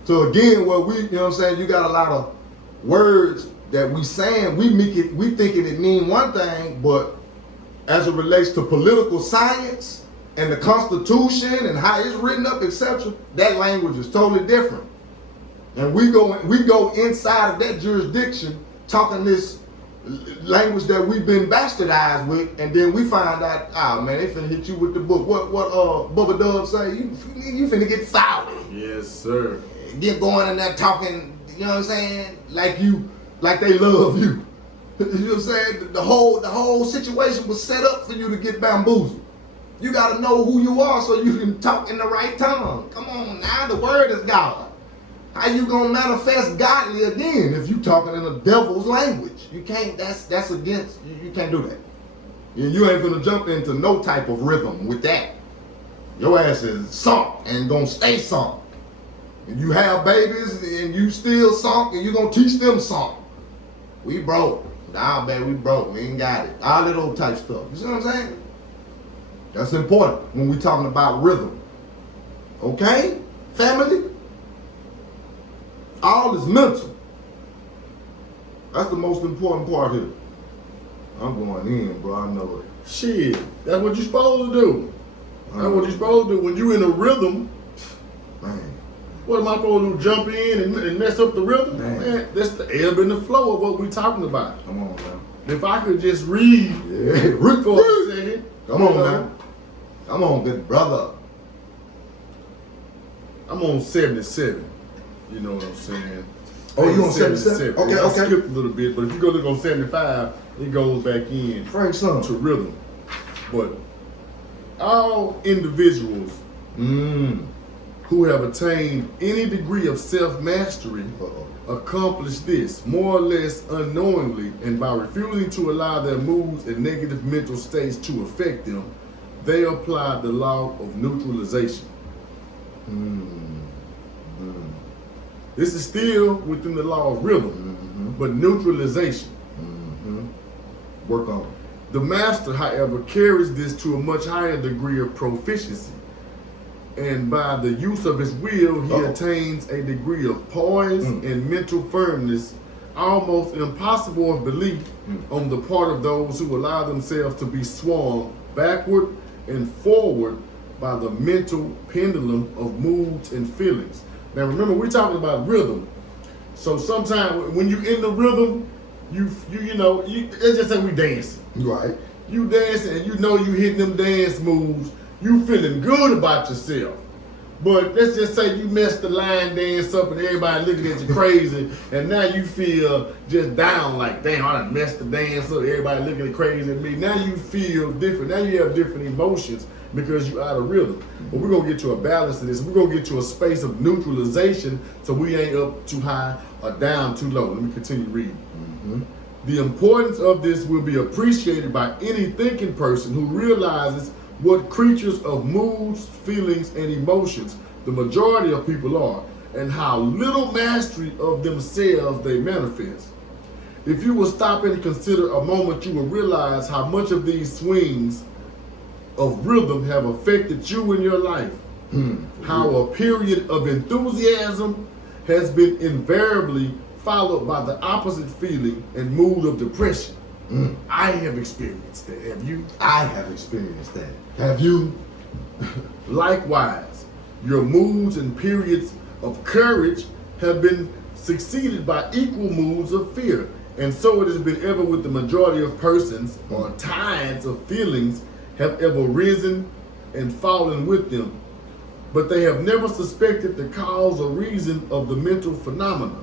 So again, what we, you know what I'm saying, you got a lot of words that we saying, we thinking it mean one thing, but as it relates to political science and the Constitution and how it's written up, etc., that language is totally different. And we go inside of that jurisdiction talking this language that we've been bastardized with, and then we find out, oh man, they finna hit you with the book. What Bubba Dub say? You finna get fouled. Yes, sir. Get going in there talking, you know what I'm saying, like they love you. You know what I'm saying? The whole situation was set up for you to get bamboozled. You got to know who you are so you can talk in the right tongue. Come on now, the word is God. How you gonna manifest godly again if you talking in a devil's language? You can't. That's against. You can't do that. You ain't gonna jump into no type of rhythm with that. Your ass is sunk and gonna stay sunk. And you have babies and you still sunk and you gonna teach them sunk. We broke. Nah, baby, we broke. We ain't got it. All that old type stuff. You see what I'm saying? That's important when we talking about rhythm. Okay, family? All is mental. That's the most important part here. I'm going in, bro. I know it. Shit, that's what you're supposed to do. That's what you're supposed to do. When you in a rhythm, man. What am I supposed to do? Jump in and mess up the rhythm? Man, that's the ebb and the flow of what we're talking about. Come on, man. If I could just read for a second. Come on, man. Come on, good brother. I'm on 77. You know what I'm saying? Oh, you on 77? Okay, I okay. skipped a little bit, but if you go look on 75, it goes back in to rhythm. But all individuals who have attained any degree of self-mastery accomplish this more or less unknowingly, and by refusing to allow their moods and negative mental states to affect them, they apply the law of neutralization. This is still within the law of rhythm, but neutralization. Work on it. The master, however, carries this to a much higher degree of proficiency. And by the use of his will, he attains a degree of poise and mental firmness almost impossible of belief on the part of those who allow themselves to be swung backward and forward by the mental pendulum of moods and feelings. Now remember, we're talking about rhythm. So sometimes when you're in the rhythm, let's just say we dancing. Right. You dancing and you know you hitting them dance moves, You feeling good about yourself. But let's just say you messed the line dance up and everybody looking at you crazy, and now you feel just down like, damn, I done messed the dance up, everybody looking at crazy at me. Now you feel different. Now you have different emotions because you're out of rhythm. But we're going to get to a balance to this. We're going to get to a space of neutralization so we ain't up too high or down too low. Let me continue reading. Mm-hmm. The importance of this will be appreciated by any thinking person who realizes what creatures of moods, feelings, and emotions the majority of people are, and how little mastery of themselves they manifest. If you will stop and consider a moment, you will realize how much of these swings of rhythm have affected you in your life. How a period of enthusiasm has been invariably followed by the opposite feeling and mood of depression. I have experienced that. Have you? I have experienced that. Have you? Likewise, your moods and periods of courage have been succeeded by equal moods of fear. And so it has been ever with the majority of persons, or tides of feelings have ever risen and fallen with them. But they have never suspected the cause or reason of the mental phenomena.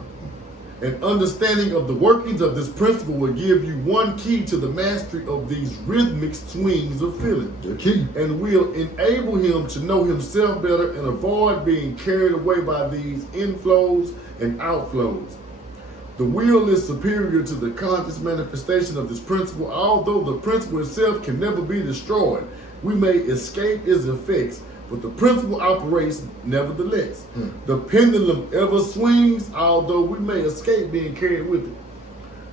An understanding of the workings of this principle will give you one key to the mastery of these rhythmic swings of feeling. The key. And will enable him to know himself better and avoid being carried away by these inflows and outflows. The will is superior to the conscious manifestation of this principle. Although the principle itself can never be destroyed, we may escape its effects, but the principle operates nevertheless. The pendulum ever swings, although we may escape being carried with it.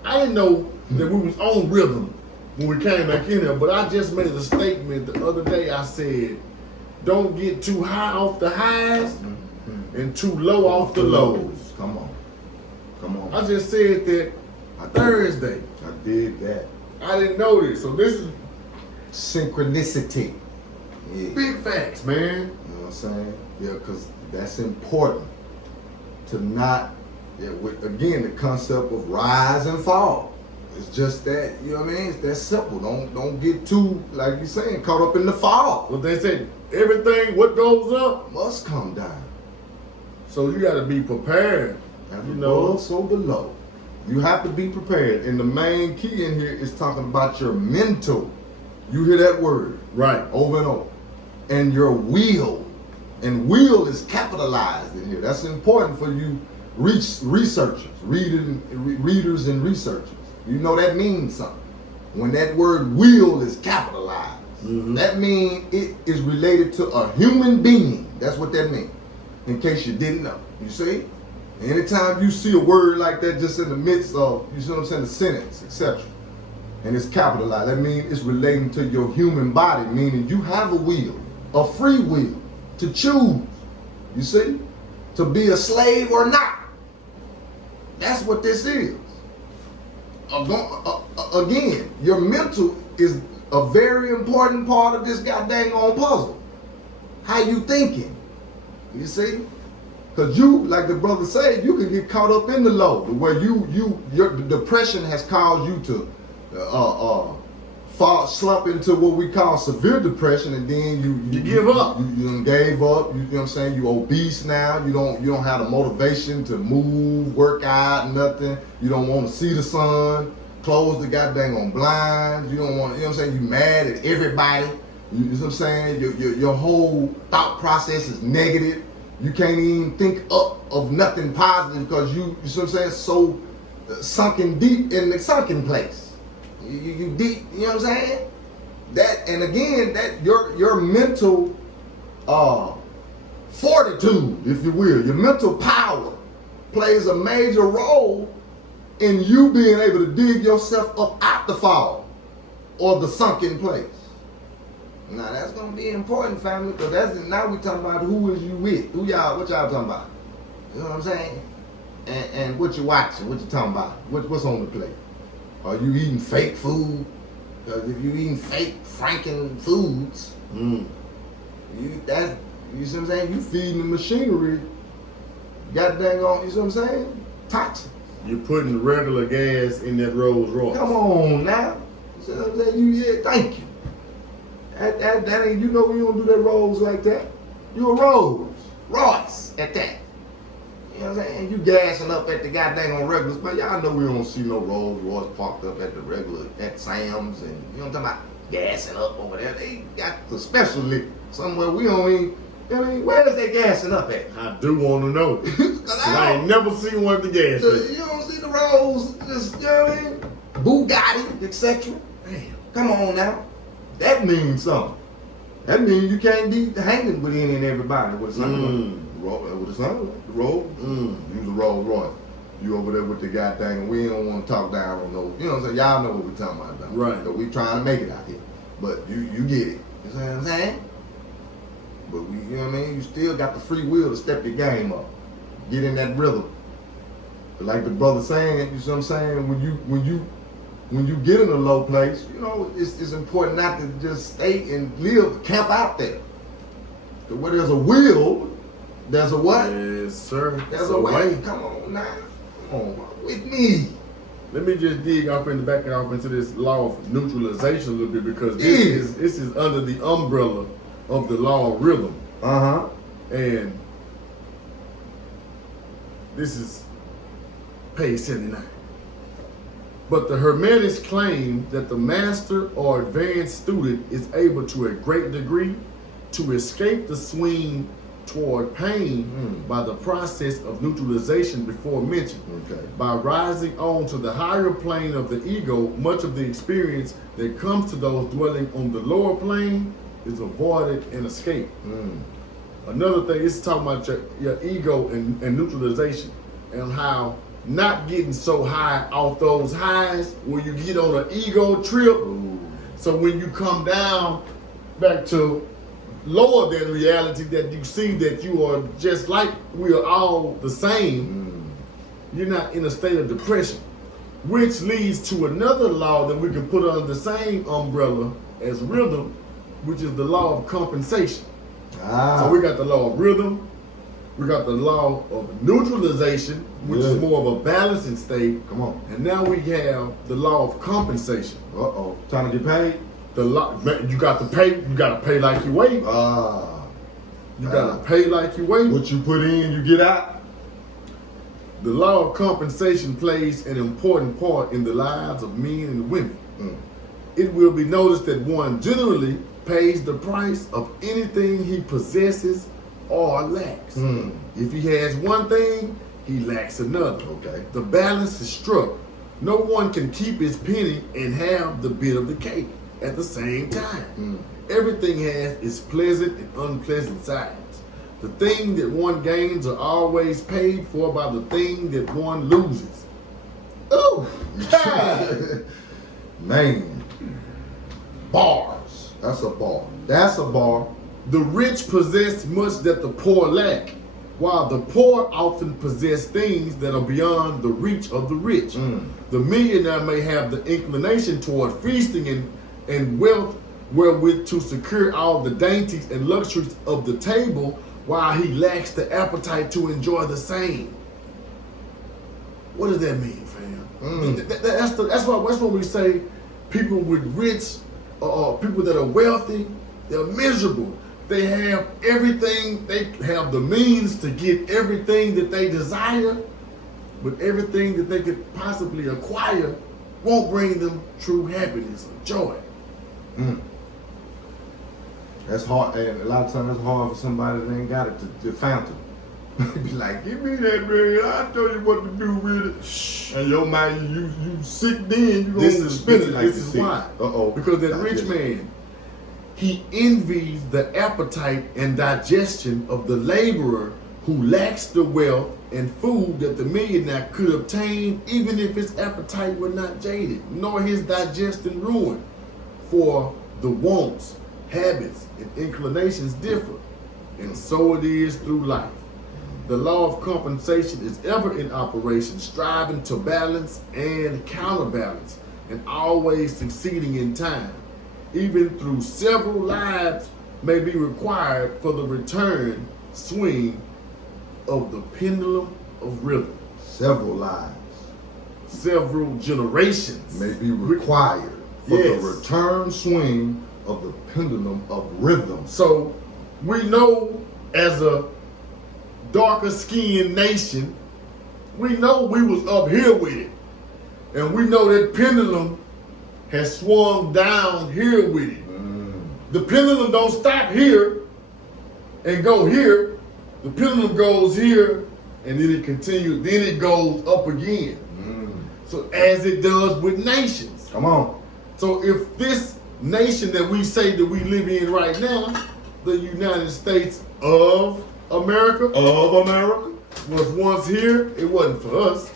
I didn't know that we was on rhythm when we came back in here, but I just made a statement the other day. I said, don't get too high off the highs and too low off the lows. Come on. Come on. I just said that Thursday. I did that. I didn't know this, so this is synchronicity. Yeah. big facts, man. You know what I'm saying? Yeah, because that's important to not, again, the concept of rise and fall. It's just that, you know what I mean? It's that simple. Don't get too, like you're saying, caught up in the fall. Well, they say everything, what goes up, Must come down. so you got to be prepared. As You know. above, so below. You have to be prepared. And the main key in here is talking about your mental. You hear that word Right. over and over. And your will. And will is capitalized in here. That's important for you researchers, readers and researchers. You know that means something. When that word will is capitalized, that means it is related to a human being. That's what that means. In case you didn't know. You see? Anytime you see a word like that just in the midst of, you see what I'm saying, the sentence, etc., and it's capitalized, that means it's relating to your human body, meaning you have a will, a free will to choose, you see, to be a slave or not. That's what this is. Again, your mental is a very important part of this goddamn puzzle. How you thinking, you see? Because you, like the brother said, you can get caught up in the low, where your depression has caused you to slump into what we call severe depression, and then you give up. You gave up. You know what I'm saying? You obese now. You don't have the motivation to move, work out, nothing. You don't want to see the sun. Close the goddamn on blinds. You don't want. You know what I'm saying? You mad at everybody. You know what I'm saying? Your whole thought process is negative. You can't even think up of nothing positive because you know what I'm saying, so sunken deep in the sunken place. You deep, you know what I'm saying? That, and again, that your mental fortitude, if you will, your mental power plays a major role in you being able to dig yourself up out the fall or the sunken place. Now that's gonna be important, family, because now we talking about who is you with, what y'all talking about. You know what I'm saying? And what you watching, what you talking about, what's on the plate. Are you eating fake food? Because if you eating fake Franken foods, you see what I'm saying? You feeding the machinery, goddamn on, you see what I'm saying? Toxic. You're putting regular gas in that Rolls Royce. Come on now. You see what I'm saying? Thank you. That ain't, you know, we don't do that Rolls like that. You a Royce at that. You know what I'm saying? You gassing up at the goddamn on regulars, but y'all know we don't see no Rolls Royce parked up at the regular, at Sam's, and you know what I'm talking about? Gassing up over there. They got the special lick somewhere we don't even, I mean, where is they gassing up at? I do want to know. Cause I ain't never seen one at the gas station. You don't see the Rolls, just, you know what I mean? Bugatti, etc. Damn. Come on now. That means something. That means you can't be hanging with any and everybody with a son. With a son, the Rolls. Use a Rolls Royce. You over there with the goddamn, we don't want to talk down on those. You know what I'm saying? Y'all know what we're talking about though. Right. So we trying to make it out here. But you get it. You know what I'm saying? But we, you know what I mean? You still got the free will to step your game up. Get in that rhythm. But like the brother saying, you know what I'm saying? When you get in a low place, you know, it's important not to just stay and camp out there. Because where there's a will, there's a what? Yes, sir. There's a way. Come on now. Come on with me. Let me just dig off in the back off into this law of neutralization a little bit, because this is under the umbrella of the law of rhythm. And this is page 79. But the Hermetics claim that the master or advanced student is able to a great degree to escape the swing toward pain by the process of neutralization before mentioned. By rising on to the higher plane of the ego, much of the experience that comes to those dwelling on the lower plane is avoided and escaped. Another thing is talking about your ego and neutralization, and how not getting so high off those highs where you get on an ego trip. So when you come down back to lower than reality, that you see that you are just like we are all the same, you're not in a state of depression, which leads to another law that we can put under the same umbrella as rhythm, which is the law of compensation. So we got the law of rhythm, we got the law of neutralization, which is more of a balancing state. Come on. And now we have the law of compensation. Trying to get paid? The law, you got to pay. You got to pay like you weigh. You got to pay like you weigh. What you put in, you get out. The law of compensation plays an important part in the lives of men and women. It will be noticed that one generally pays the price of anything he possesses or lacks. If he has one thing, he lacks another. The balance is struck. No one can keep his penny and have the bit of the cake at the same time. Everything has its pleasant and unpleasant sides. The thing that one gains are always paid for by the thing that one loses. Oh, God. Man. Bars. That's a bar. That's a bar. The rich possess much that the poor lack, while the poor often possess things that are beyond the reach of the rich. The millionaire may have the inclination toward feasting and wealth wherewith to secure all the dainties and luxuries of the table, while he lacks the appetite to enjoy the same. What does that mean, fam? That's what we say. People with rich, people that are wealthy, they're miserable. They have everything. They have the means to get everything that they desire, but everything that they could possibly acquire won't bring them true happiness or joy. That's hard, and a lot of times it's hard for somebody that ain't got it to fountain. Be like, give me that, man. I'll tell you what to do with it. And your mind, you sick then, you gonna spend it like this is why. Because that rich man, he envies the appetite and digestion of the laborer who lacks the wealth and food that the millionaire could obtain, even if his appetite were not jaded, nor his digestion ruined. For the wants, habits, and inclinations differ, and so it is through life. The law of compensation is ever in operation, striving to balance and counterbalance, and always succeeding in time. Even through several lives may be required for the return swing of the pendulum of rhythm. Several lives. Several generations may be required for the return swing of the pendulum of rhythm. So we know as a darker skinned nation, we know we was up here with it. And we know that pendulum has swung down here with it. The pendulum don't stop here and go here. The pendulum goes here and then it continues, then it goes up again. So as it does with nations. Come on. So if this nation that we say that we live in right now, the United States of America, was once here, it wasn't for us.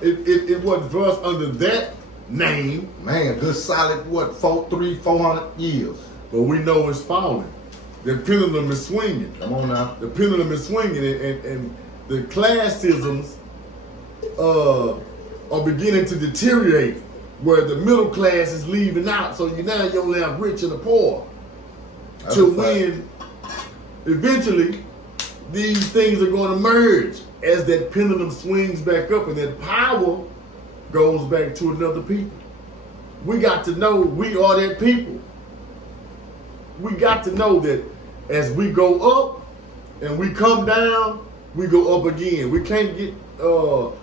It wasn't for us under that name. Man, good solid, 400 years. But we know it's falling. The pendulum is swinging. Come on now. The pendulum is swinging, and the classisms are beginning to deteriorate, where the middle class is leaving out. So you only have rich and the poor. That's To a fact. when eventually these things are going to merge as that pendulum swings back up and that power goes back to another people. We got to know we are that people. We got to know that as we go up and we come down, we go up again. We can't get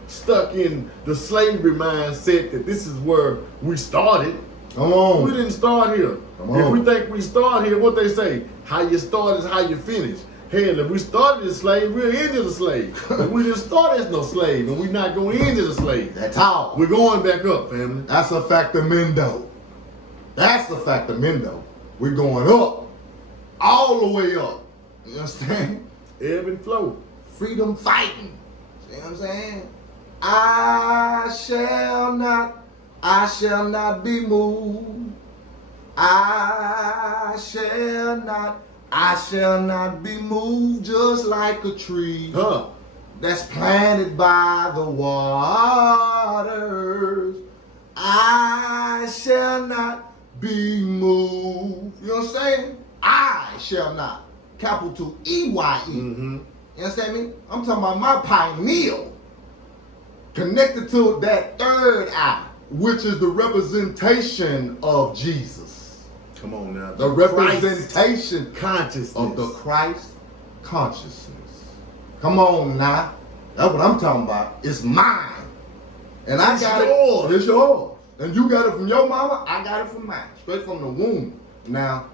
stuck in the slavery mindset that this is where we started. Come on. We didn't start here. Come on. If we think we start here, what they say, how you start is how you finish. Hell, if we started as slave, we're end as a slave. If we didn't start as no slave, and we're not going to end as a slave. That's all. We're going back up, family. That's a factamento. That's the factamento. We're going up. All the way up. You understand? Ebb and flow. Freedom fighting. See what I'm saying? I shall not be moved. I shall not be moved, just like a tree that's planted by the waters. I shall not be moved. You understand? I shall not. Capital E-Y-E. You understand me? I'm talking about my pineal connected to that third eye, which is the representation of Jesus. Come on now. The representation consciousness of the Christ consciousness. Come on now. That's what I'm talking about. It's mine. And I got yours. It's yours. And you got it from your mama, I got it from mine. Straight from the womb. Now,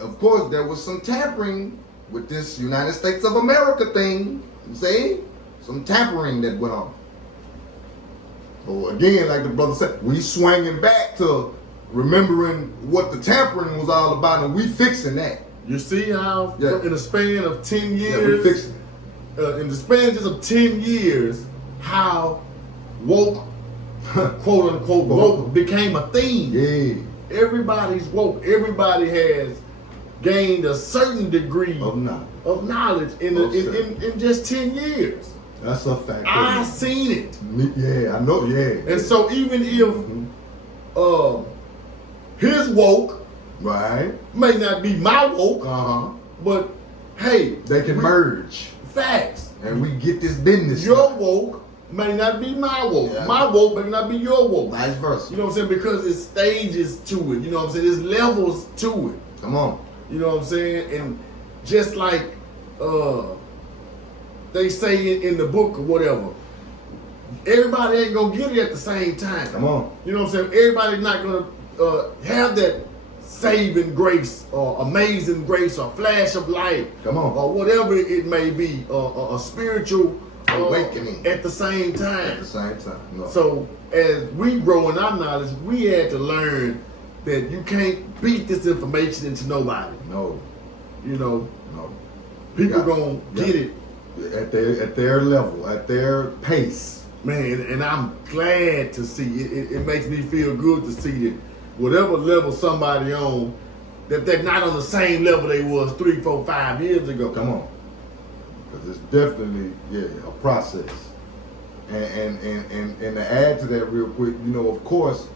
of course, there was some tampering with this United States of America thing. You see? Some tampering that went on. So again, like the brother said, we swinging back to remembering what the tampering was all about, and we fixing that. You see how in the span of 10 years, Yeah, we fixing it. In the span just of 10 years, how woke, quote unquote, woke became a thing. Yeah. Everybody's woke. Everybody has gained a certain degree Of knowledge in just 10 years. That's a fact. I seen it. Yeah, I know, yeah. And so even if his woke Right. may not be my woke, but hey, They can merge. facts. And we get this business. Your woke may not be my woke. Yeah. My woke may not be your woke. Vice versa. You know what I'm saying? Because it's stages to it. You know what I'm saying? There's levels to it. Come on. You know what I'm saying? And just like they say in the book or whatever, everybody ain't gonna get it at the same time. Come on. You know what I'm saying? Everybody's not gonna have that saving grace or amazing grace or flash of light. Come on. Or whatever it may be, a spiritual Awakening. at the same At time. the same time. No. So as we grow in our knowledge, we had to learn that you can't beat this information into nobody. No. You know, No. people Yeah. gonna get it, At their level, at their pace. man. And I'm glad to see it. It makes me feel good to see that whatever level somebody on, that they're not on the same level they was 3, 4, 5 years ago. Come on. Because it's definitely, a process. And to add to that real quick, of course,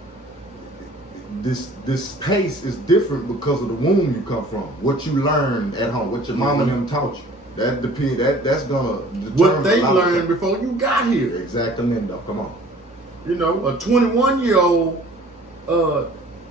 this pace is different because of the womb you come from. What you learned at home, what your mama and them taught you. That's gonna determine What they a lot of learned things. before you got here. Exactly, Lindo. Come on. You know, a 21-year-old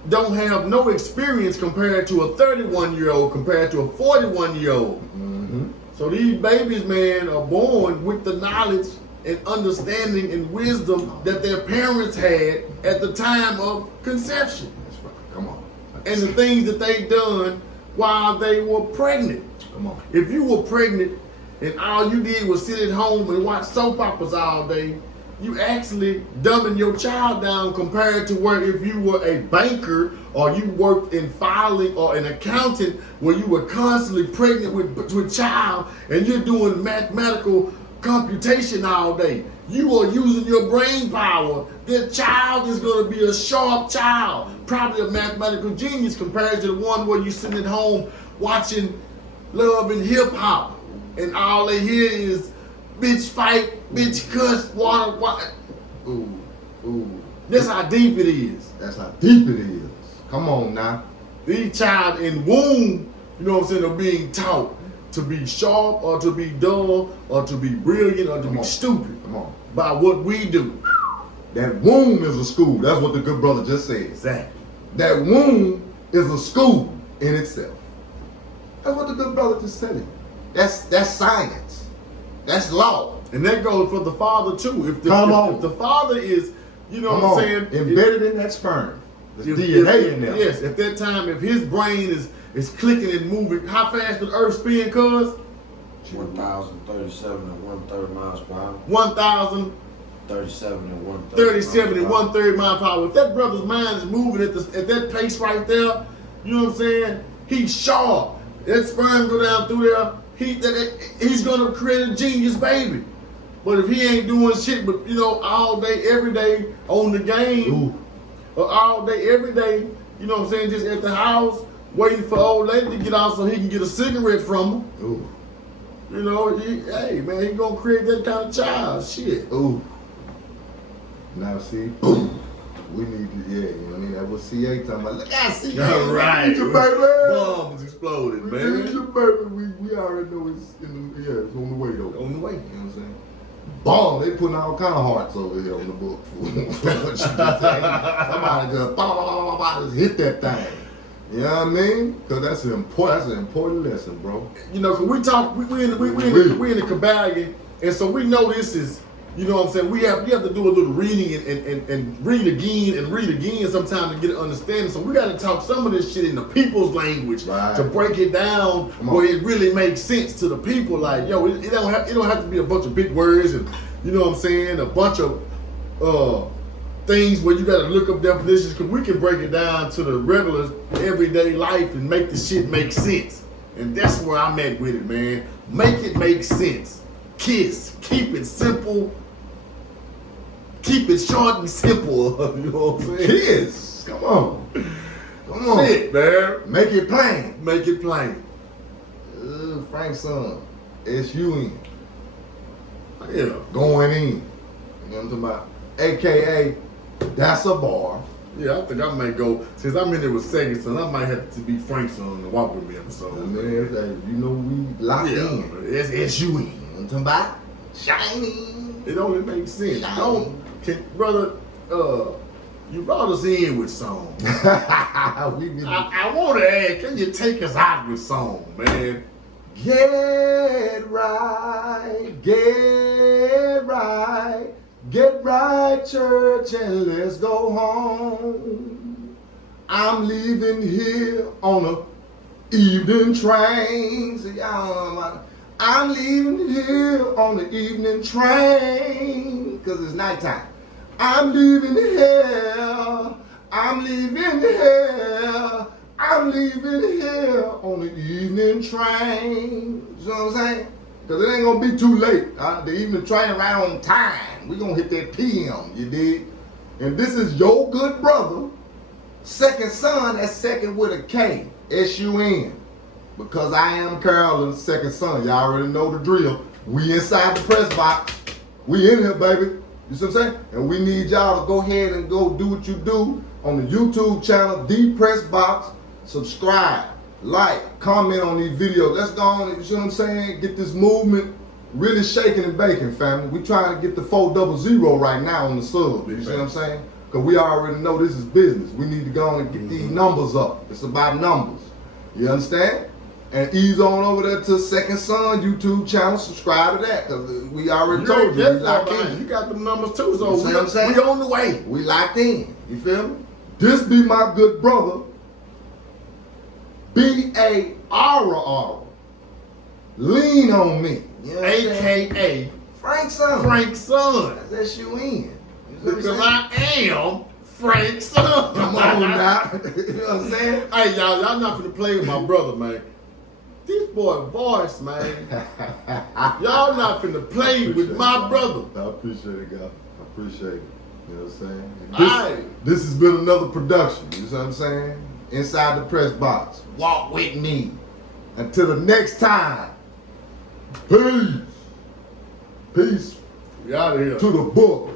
don't have no experience compared to a 31-year-old, compared to a 41-year-old. Mm-hmm. So these babies, man, are born with the knowledge and understanding and wisdom that their parents had at the time of conception. That's right. Come on. And the things that they done while they were pregnant. Come on. If you were pregnant and all you did was sit at home and watch soap operas all day, you actually dumbing your child down compared to where if you were a banker or you worked in filing or an accountant where you were constantly pregnant with child and you're doing mathematical computation all day. You are using your brain power. That child is going to be a sharp child, probably a mathematical genius compared to the one where you're sitting at home watching Love and Hip Hop and all they hear is bitch fight, bitch cuss, water. Ooh, ooh. That's how deep it is. That's how deep it is. Come on now. These child in womb, you know what I'm saying, are being taught to be sharp or to be dull or to be brilliant or to be stupid. Come on. By what we do. That womb is a school. That's what the good brother just said. Exactly. That womb is a school in itself. That's what the good brother just said. That's science. That's law. And that goes for the father too. If the father is, you know what I'm saying, embedded in that sperm. There's DNA in there. Yes, at that time, if his brain is clicking and moving, how fast does Earth spin, cuz? 1,037 and 1/3 miles per hour. 1,037 and 1/3. 37 and 1/3 miles per hour. If that brother's mind is moving at that pace right there, you know what I'm saying? He's sharp. That sperm go down through there. He's gonna create a genius baby. But if he ain't doing shit, but you know, all day, every day on the game, or all day, every day, you know what I'm saying, just at the house, waiting for old lady to get out so he can get a cigarette from her. Ooh. You know, hey man, he gonna create that kind of child. Shit. Ooh. Now see, boom. We need to, you know what I mean? That was CA talking about, look at CA. All right. We need your baby. Bombs exploded, We man. need your baby. We already know it's it's on the way though. On the way. You know what I'm saying? Bomb, they putting all kind of hearts over here on the book for what you just said. Somebody just hit that thing. You know what I mean? Because that's an important lesson, bro. You know, cause we in the Kybalion, and so we know this is, you know what I'm saying, you have to do a little reading and read again sometimes to get an understanding. So we got to talk some of this shit in the people's language to break it down where it really makes sense to the people. Like, yo, it don't have to be a bunch of big words and, you know what I'm saying, a bunch of things where you got to look up definitions, because we can break it down to the regular everyday life and make the shit make sense. And that's where I'm at with it, man. Make it make sense. Kiss. Keep it simple. Keep it short and simple. You know what I'm saying? Kids, come on. Come on. Shit, man. Make it plain. Make it plain. Frank's son, S-U-N. Yeah. Going in. You know what I'm talking about? AKA, that's a bar. Yeah, I think I might go, since I'm in there with Sekond Sun, I might have to be Frank's son to walk with me episode. I mean, you know, we locked in. It's S-U-N. You know what I'm talking about? Shiny. It only makes sense. Brother, you brought us in with song. I want to ask, can you take us out with song, man? Get right, church, and let's go home. I'm leaving here on a evening train. See, I'm leaving here on the evening train, because it's nighttime. I'm leaving here on the evening train. You know what I'm saying? Because it ain't going to be too late. The evening train right on time. We're going to hit that PM, you dig? And this is your good brother, Sekond Sun, that's second with a K, S-U-N. Because I am Carolyn, Sekond Sun. Y'all already know the drill. We inside the press box. We in here, baby. You see what I'm saying? And we need y'all to go ahead and go do what you do on the YouTube channel, The Press Box. Subscribe, like, comment on these videos. Let's go on, you see what I'm saying? Get this movement really shaking and baking, family. We trying to get the 400 right now on the sub. You see what I'm saying? Because we already know this is business. We need to go on and get these numbers up. It's about numbers. You understand? And ease on over there to Sekond Sun YouTube channel. Subscribe to that. Because we already told you. We locked in. You got the numbers too, so You see what I'm saying? we on the way. We locked in. You feel me? This be my good brother. B-A-R-R. Lean on me. You know what I'm saying? AKA Frank Sun. Frank Sun. That's S-U-N. Because I am Frank Sun. Come on now. You know what I'm saying? Hey, y'all not finna play with my brother, man. This boy voice, man. Y'all not finna play with my brother. I appreciate it, God. I appreciate it. You know what I'm Aye. saying? This has been another production. You know what I'm saying? Inside the press box. Walk with me. Until the next time. Peace. Peace We out of here. to the book.